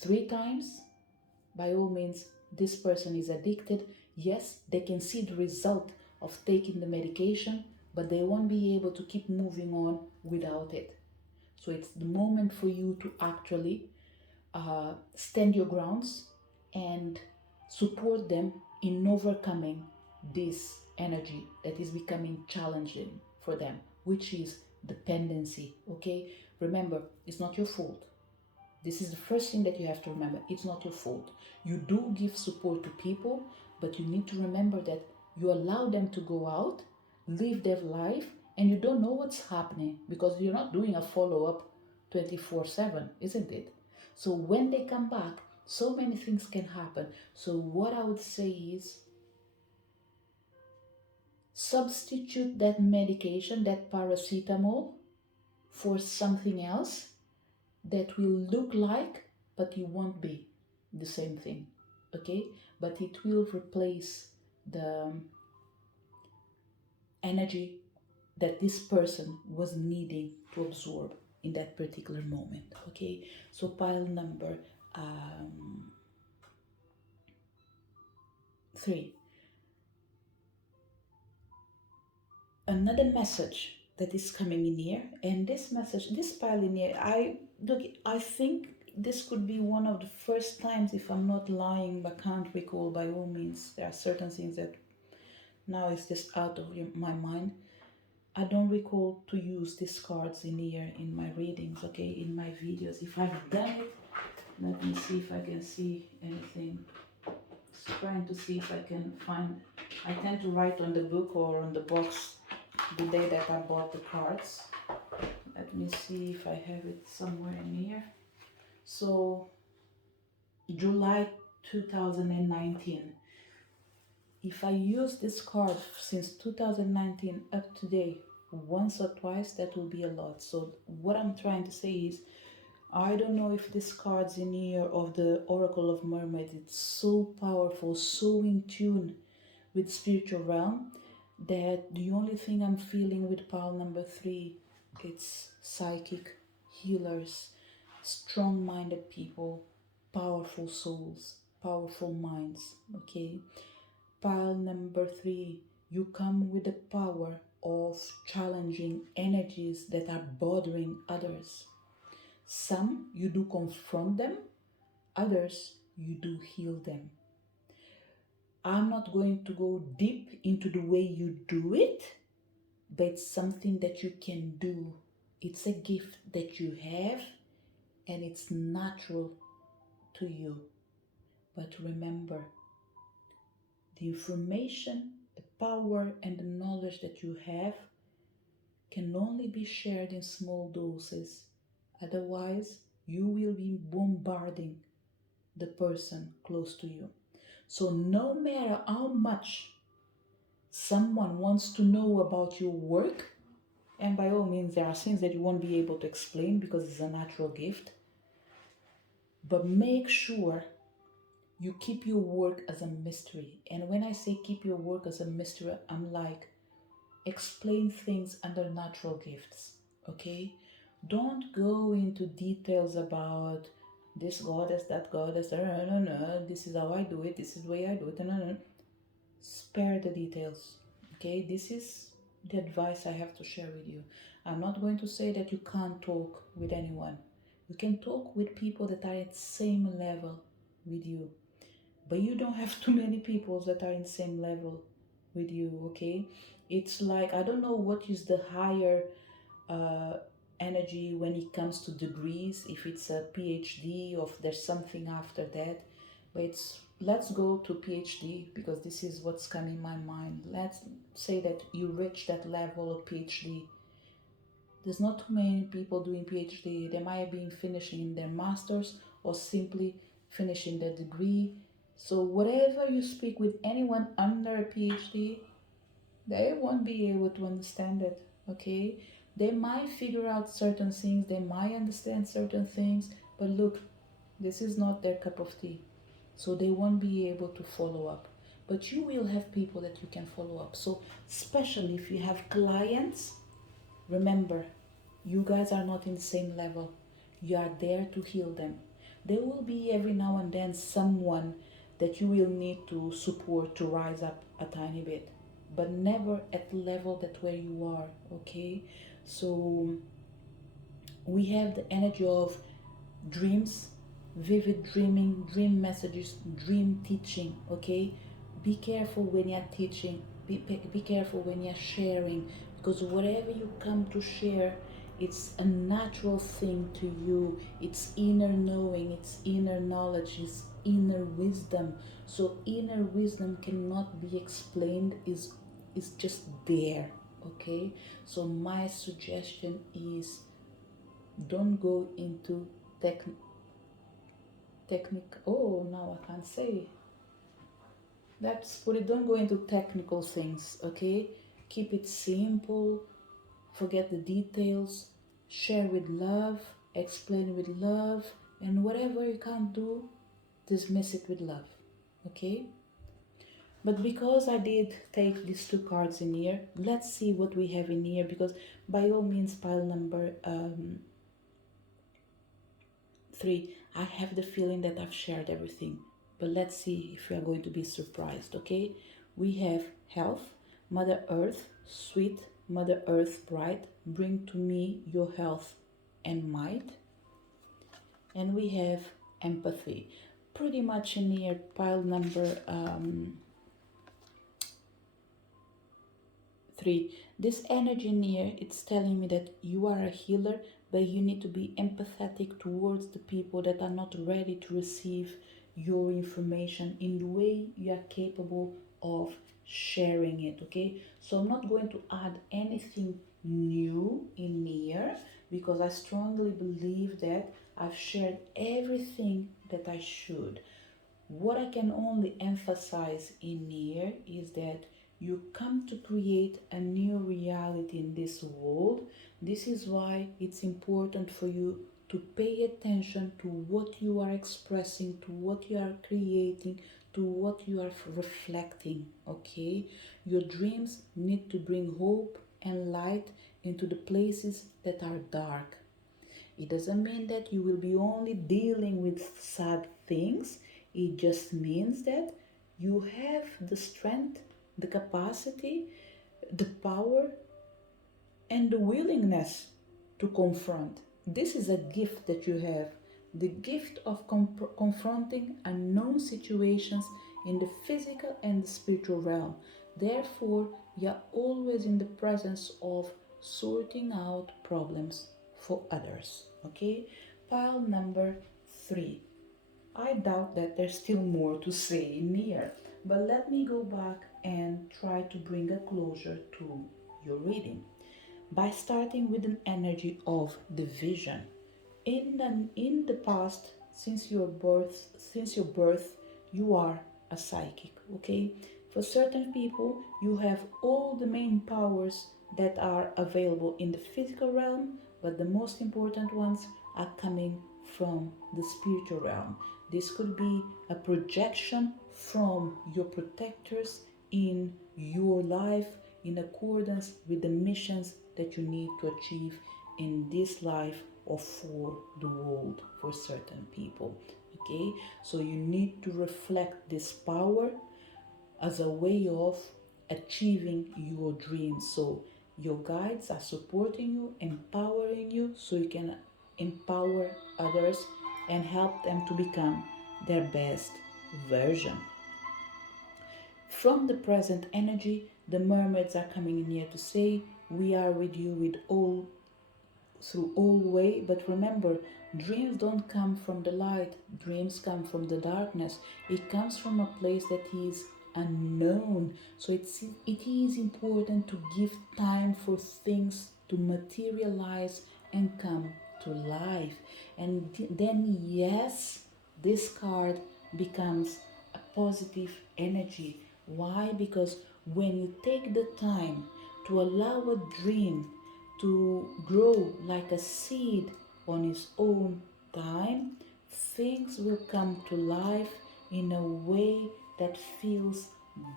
3 times, by all means, this person is addicted. Yes, they can see the result of taking the medication, but they won't be able to keep moving on without it. So it's the moment for you to actually stand your grounds and support them in overcoming this energy that is becoming challenging for them, which is dependency. Okay, remember, it's not your fault. This is the first thing that you have to remember. It's not your fault. You do give support to people, but you need to remember that you allow them to go out, live their life, and you don't know what's happening because you're not doing a follow-up 24/7, isn't it? So when they come back, so many things can happen. So what I would say is substitute that medication, that paracetamol, for something else that will look like, but it won't be the same thing. Okay, but it will replace the energy that this person was needing to absorb in that particular moment. Okay, so pile number 3. Another message that is coming in here, and this message, this pile in here, I think this could be one of the first times, if I'm not lying, but can't recall. By all means, there are certain things that now is just out of my mind. I don't recall to use these cards in here in my readings, okay, in my videos. If I've done it, let me see if I can see anything. Just trying to see if I can find. I tend to write on the book or on the box the day that I bought the cards. Let me see if I have it somewhere in here. So, July 2019. If I use this card since 2019 up to date once or twice, that will be a lot. So what I'm trying to say is, I don't know if this card's in here of the Oracle of Mermaids. It's so powerful, so in tune with spiritual realm, that the only thing I'm feeling with pile number 3, it's psychic healers, strong-minded people, powerful souls, powerful minds, okay? Pile number 3, you come with the power of challenging energies that are bothering others. Some you do confront them, others you do heal them. I'm not going to go deep into the way you do it, but it's something that you can do. It's a gift that you have and it's natural to you. But remember, the information, the power, and the knowledge that you have can only be shared in small doses. Otherwise, you will be bombarding the person close to you. So, no matter how much someone wants to know about your work, and by all means, there are things that you won't be able to explain because it's a natural gift, but make sure you keep your work as a mystery. And when I say keep your work as a mystery, I'm like, explain things under natural gifts, okay? Don't go into details about this goddess, that goddess, no, this is how I do it, this is the way I do it, no. Spare the details, okay? This is the advice I have to share with you. I'm not going to say that you can't talk with anyone. You can talk with people that are at the same level with you, but you don't have too many people that are in the same level with you, okay? It's like, I don't know what is the higher energy when it comes to degrees, if it's a PhD or if there's something after that, but let's go to PhD because this is what's coming in my mind. Let's say that you reach that level of PhD. There's not too many people doing PhD. They might be finishing their masters or simply finishing their degree. So whatever you speak with anyone under a PhD, they won't be able to understand it, okay? They might figure out certain things, they might understand certain things, but look, this is not their cup of tea. So they won't be able to follow up. But you will have people that you can follow up. So especially if you have clients, remember, you guys are not in the same level. You are there to heal them. There will be every now and then someone that you will need to support to rise up a tiny bit, but never at the level that where you are, okay? So we have the energy of dreams, vivid dreaming, dream messages, dream teaching, okay? Be careful when you're teaching, be careful when you're sharing, because whatever you come to share, it's a natural thing to you. It's inner knowing, it's inner knowledge, it's inner wisdom. So inner wisdom cannot be explained, is just there, okay? So my suggestion is, don't go into technique. Oh, now I can't say. Let's put it. Don't go into technical things, okay? Keep it simple. Forget the details. Share with love. Explain with love. And whatever you can't do, dismiss it with love, okay? But because I did take these 2 cards in here, let's see what we have in here, because by all means, pile number 3, I have the feeling that I've shared everything. But let's see if we are going to be surprised, okay? We have health, Mother Earth, sweet, Mother Earth bright, bring to me your health and might. And we have empathy. Pretty much in here, pile number 3. This energy in here, it's telling me that you are a healer, but you need to be empathetic towards the people that are not ready to receive your information in the way you are capable of sharing it. Okay, so I'm not going to add anything new in here because I strongly believe that I've shared everything that I should. What I can only emphasize in here is that you come to create a new reality in this world. This is why it's important for you to pay attention to what you are expressing, to what you are creating, to what you are reflecting. Okay, your dreams need to bring hope and light into the places that are dark. It doesn't mean that you will be only dealing with sad things. It just means that you have the strength, the capacity, the power, and the willingness to confront. This is a gift that you have, the gift of confronting unknown situations in the physical and the spiritual realm. Therefore, you're always in the presence of sorting out problems for others. Okay? Pile number 3. I doubt that there's still more to say in here, but let me go back and try to bring a closure to your reading by starting with an energy of division. In the past, since your birth, you are a psychic. Okay, for certain people, you have all the main powers that are available in the physical realm, but the most important ones are coming from the spiritual realm. This could be a projection from your protectors in your life in accordance with the missions that you need to achieve in this life or for the world for certain people. Okay, so you need to reflect this power as a way of achieving your dreams. So your guides are supporting you, empowering you, so you can empower others and help them to become their best version. From the present energy, the mermaids are coming in here to say, we are with you with all through all way. But remember, dreams don't come from the light, dreams come from the darkness. It comes from a place that is unknown. So it is important to give time for things to materialize and come to life. And then yes, this card becomes a positive energy. Why? Because when you take the time to allow a dream to grow like a seed on its own time, things will come to life in a way that feels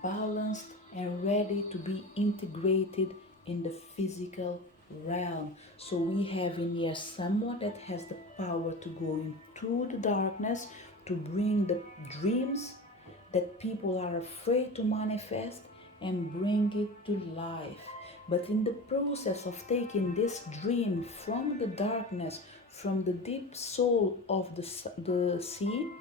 balanced and ready to be integrated in the physical realm. So we have in here someone that has the power to go into the darkness to bring the dreams that people are afraid to manifest and bring it to life. But in the process of taking this dream from the darkness, from the deep soul of the sea,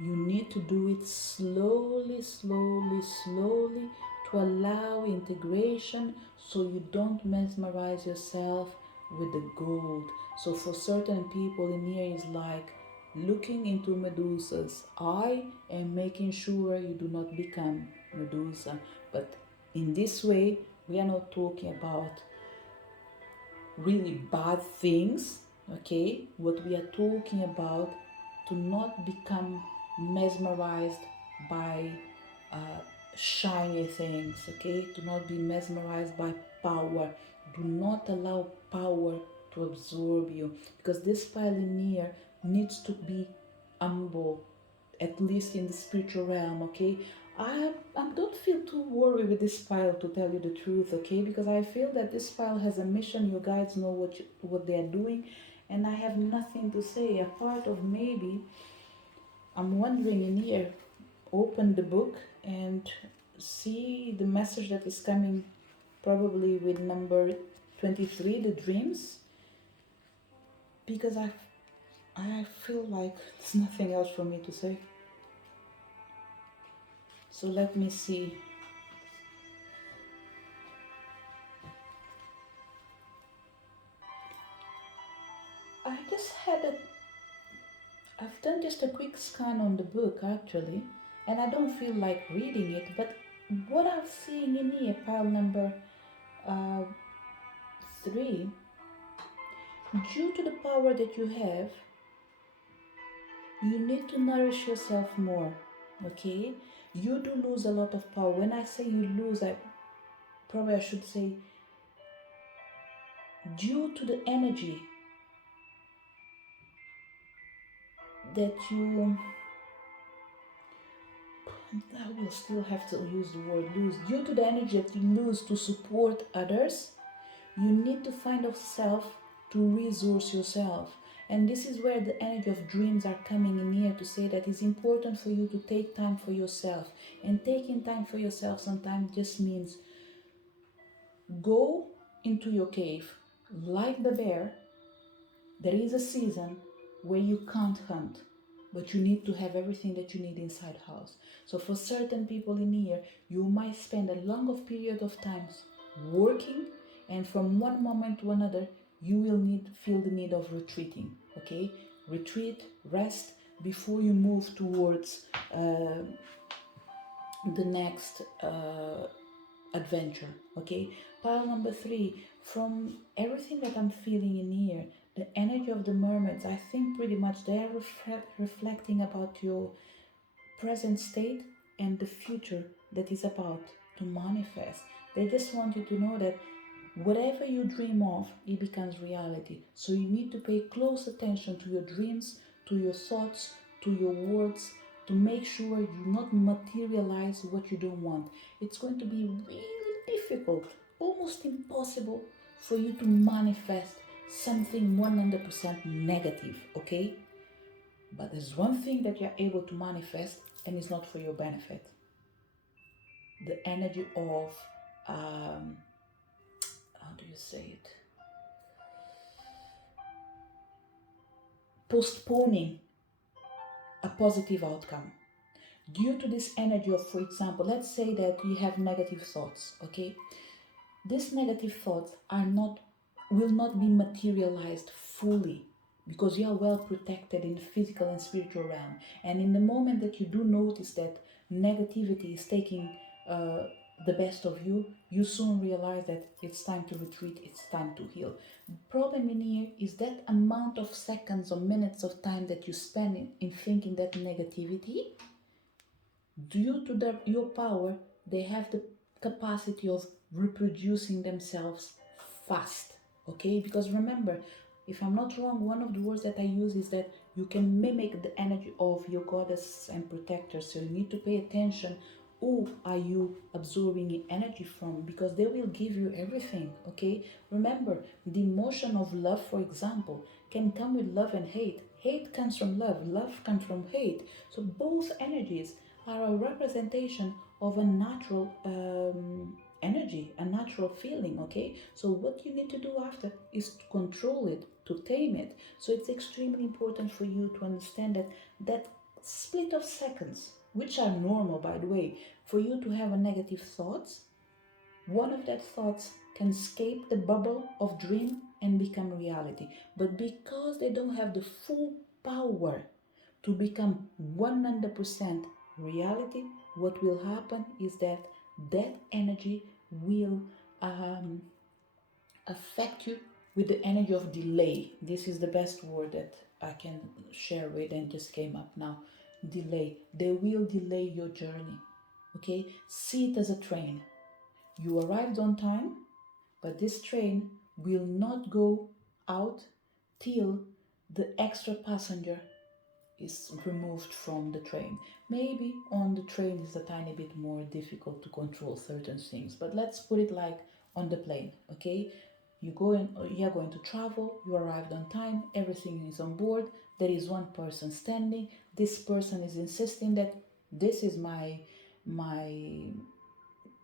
you need to do it slowly, slowly, slowly to allow integration so you don't mesmerize yourself with the gold. So for certain people in here is like looking into Medusa's eye and making sure you do not become Medusa. But in this way, we are not talking about really bad things, okay? What we are talking about to not become mesmerized by shiny things, okay? Do not be mesmerized by power. Do not allow power to absorb you, because this pioneer needs to be humble, at least in the spiritual realm, okay? I don't feel too worried with this pile, to tell you the truth, okay? Because I feel that this pile has a mission. Your guides know what they are doing, and I have nothing to say apart of maybe I'm wondering in here, open the book and see the message that is coming probably with number 23, the dreams, because I feel like there's nothing else for me to say. So let me see. I just had a I've done just a quick scan on the book actually, and I don't feel like reading it, but what I'm seeing in here, pile number uh, 3, due to the power that you have, you need to nourish yourself more, okay? You do lose a lot of power. When I say you lose, I should say, due to the energy that you, I will still have to use the word lose, due to the energy that you lose to support others, you need to find yourself to resource yourself. And this is where the energy of dreams are coming in here to say that it's important for you to take time for yourself. And taking time for yourself sometimes just means go into your cave like the bear. There is a season where you can't hunt, but you need to have everything that you need inside house. So for certain people in here, you might spend a longer period of time working, and from one moment to another, you will feel the need of retreating. Okay, retreat, rest before you move towards the next adventure. Okay, pile number 3, from everything that I'm feeling in here, the energy of the mermaids, I think pretty much they are reflecting about your present state and the future that is about to manifest. They just want you to know that whatever you dream of, it becomes reality. So you need to pay close attention to your dreams, to your thoughts, to your words, to make sure you not materialize what you don't want. It's going to be really difficult, almost impossible, for you to manifest something 100% negative, okay? But there's one thing that you're able to manifest, and it's not for your benefit. The energy of, how do you say it? Postponing a positive outcome. Due to this energy of, for example, let's say that you have negative thoughts, okay? These negative thoughts will not be materialized fully because you are well protected in the physical and spiritual realm. And in the moment that you do notice that negativity is taking the best of you, you soon realize that it's time to retreat, it's time to heal. The problem in here is that amount of seconds or minutes of time that you spend in thinking that negativity, due to your power, they have the capacity of reproducing themselves fast, okay? Because remember, if I'm not wrong, one of the words that I use is that you can mimic the energy of your goddess and protector. So you need to pay attention, who are you absorbing energy from, because they will give you everything, okay? Remember, the emotion of love, for example, can come with love and hate. Hate comes from love comes from hate. So both energies are a representation of a natural energy, a natural feeling, okay? So what you need to do after is to control it, to tame it. So it's extremely important for you to understand that split of seconds, which are normal, by the way, for you to have a negative thoughts, one of that thoughts can escape the bubble of dream and become reality. But because they don't have the full power to become 100% reality, what will happen is that energy will affect you with the energy of delay. This is the best word that I can share with and just came up now. Delay. They will delay your journey. Okay? See it as a train. You arrived on time, but this train will not go out till the extra passenger is removed from the train. Maybe on the train is a tiny bit more difficult to control certain things, but let's put it like on the plane, okay? You're going to travel, you arrived on time, everything is on board, there is one person standing, this person is insisting that this is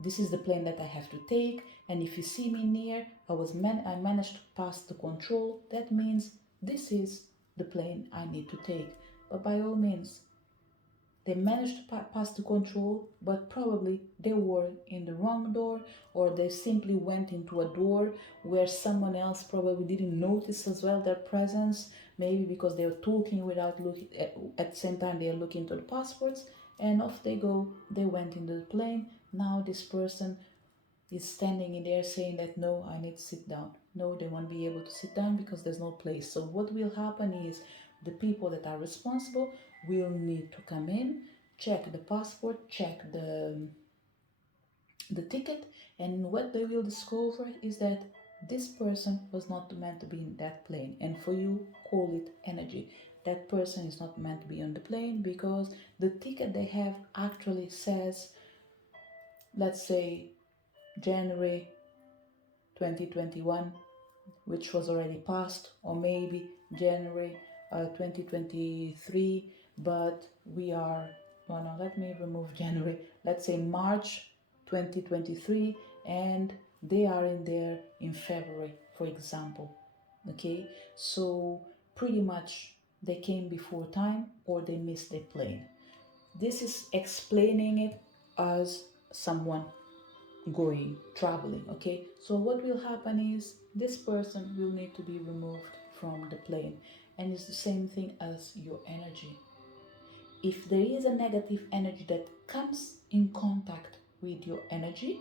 this is the plane that I have to take, and if you see me near, I managed to pass the control, that means this is the plane I need to take. But by all means, They managed to pass the control, but probably they were in the wrong door, or they simply went into a door where someone else probably didn't notice as well their presence, maybe because they were talking without looking at the same time they are looking to the passports, and off they go. They went into the plane. Now this person is standing in there saying that no, I need to sit down. No, they won't be able to sit down because there's no place. So what will happen is the people that are responsible will need to come in, check the passport, check the ticket, and what they will discover is that this person was not meant to be in that plane. And for you, call it energy. That person is not meant to be on the plane because the ticket they have actually says, let's say, January 2021, which was already passed, or maybe January 2023, but we are, no, let me remove January, let's say March 2023, and they are in there in February, for example. Okay, so pretty much they came before time or they missed their plane. This is explaining it as someone traveling. Okay, so what will happen is this person will need to be removed from the plane, and it's the same thing as your energy. If there is a negative energy that comes in contact with your energy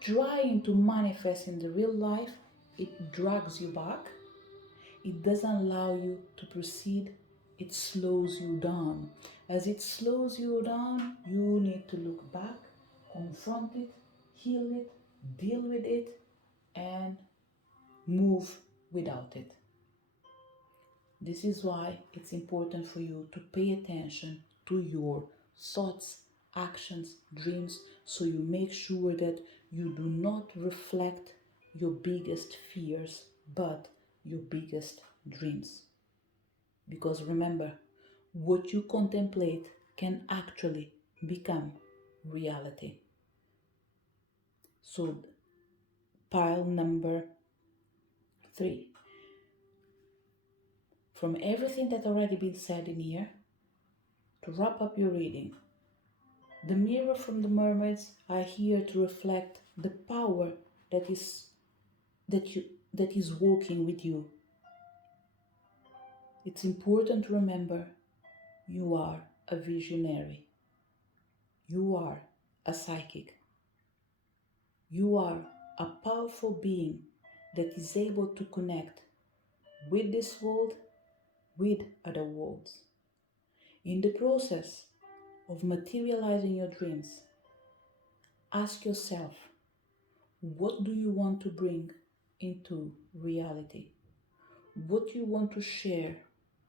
trying to manifest in the real life, it drags you back, it doesn't allow you to proceed, it slows you down. As it slows you down, you need to look back, confront it, heal it, deal with it, and move without it. This is why it's important for you to pay attention to your thoughts, actions, dreams, so you make sure that you do not reflect your biggest fears, but your biggest dreams. Because remember, what you contemplate can actually become reality. So, pile number 3. From everything that already been said in here, to wrap up your reading, the mirror from the mermaids are here to reflect the power that is walking with you. It's important to remember you are a visionary. You are a psychic. You are a powerful being that is able to connect with this world, with other worlds. In the process of materializing your dreams, ask yourself, what do you want to bring into reality? What you want to share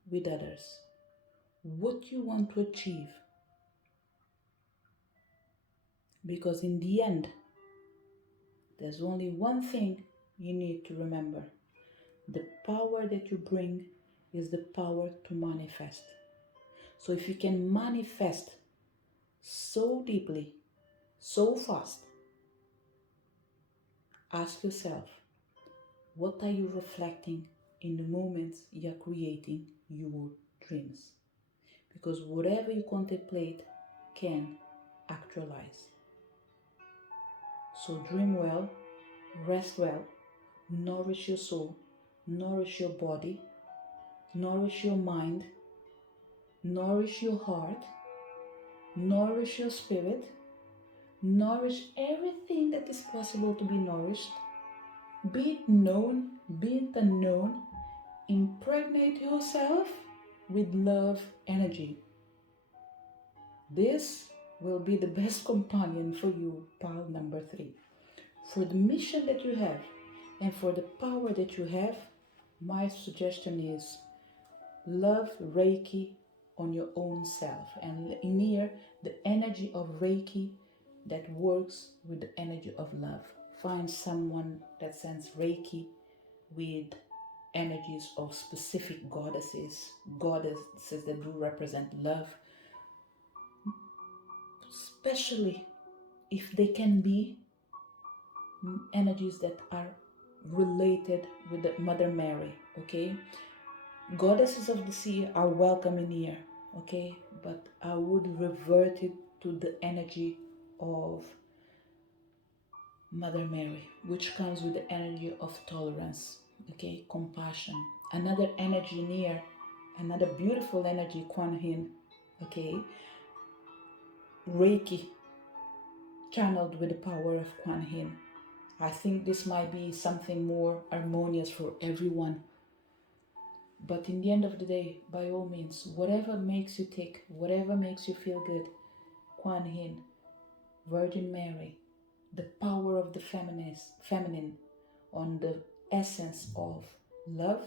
with others? What you want to achieve? Because in the end, there's only one thing you need to remember. The power that you bring is the power to manifest. So if you can manifest so deeply, so fast, ask yourself, what are you reflecting in the moments you are creating your dreams? Because whatever you contemplate can actualize. So dream well, rest well, nourish your soul, nourish your body, nourish your mind, nourish your heart, nourish your spirit, nourish everything that is possible to be nourished, be it known, be it unknown. Impregnate yourself with love energy. This will be the best companion for you, pile number 3. For the mission that you have and for the power that you have, my suggestion is love Reiki on your own self. And in here, the energy of Reiki that works with the energy of love. Find someone that sends Reiki with energies of specific goddesses that do represent love, especially if they can be energies that are related with the Mother Mary. Okay, goddesses of the sea are welcome in here. okay? But I would revert it to the energy of Mother Mary, which comes with the energy of tolerance, okay? Compassion. Another energy near, another beautiful energy, Kuan Yin, okay? Reiki, channeled with the power of Kuan Yin. I think this might be something more harmonious for everyone. But in the end of the day, by all means, whatever makes you tick, whatever makes you feel good, Kuan Yin, Virgin Mary, the power of the feminine on the essence of love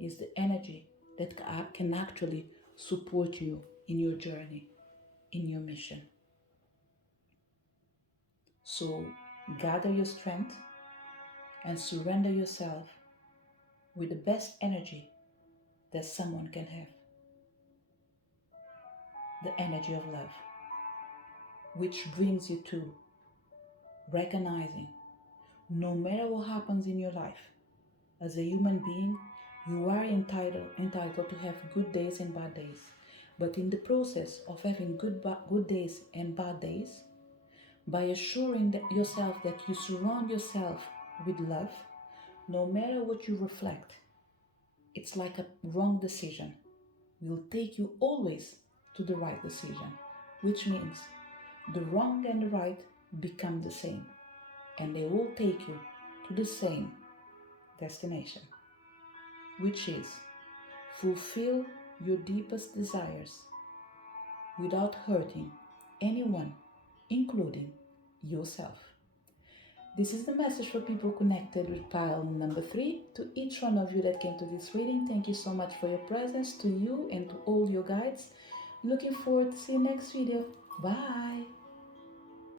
is the energy that can actually support you in your journey, in your mission. So gather your strength and surrender yourself with the best energy that someone can have, the energy of love, which brings you to recognizing no matter what happens in your life, as a human being, you are entitled to have good days and bad days. But in the process of having good days and bad days, by assuring yourself that you surround yourself with love, no matter what you reflect, it's like a wrong decision will take you always to the right decision, which means the wrong and the right become the same, and they will take you to the same destination, which is fulfill your deepest desires without hurting anyone, including yourself. This is the message for people connected with pile number 3. To each one of you that came to this reading, thank you so much for your presence, to you and to all your guides. Looking forward to see you next video. Bye!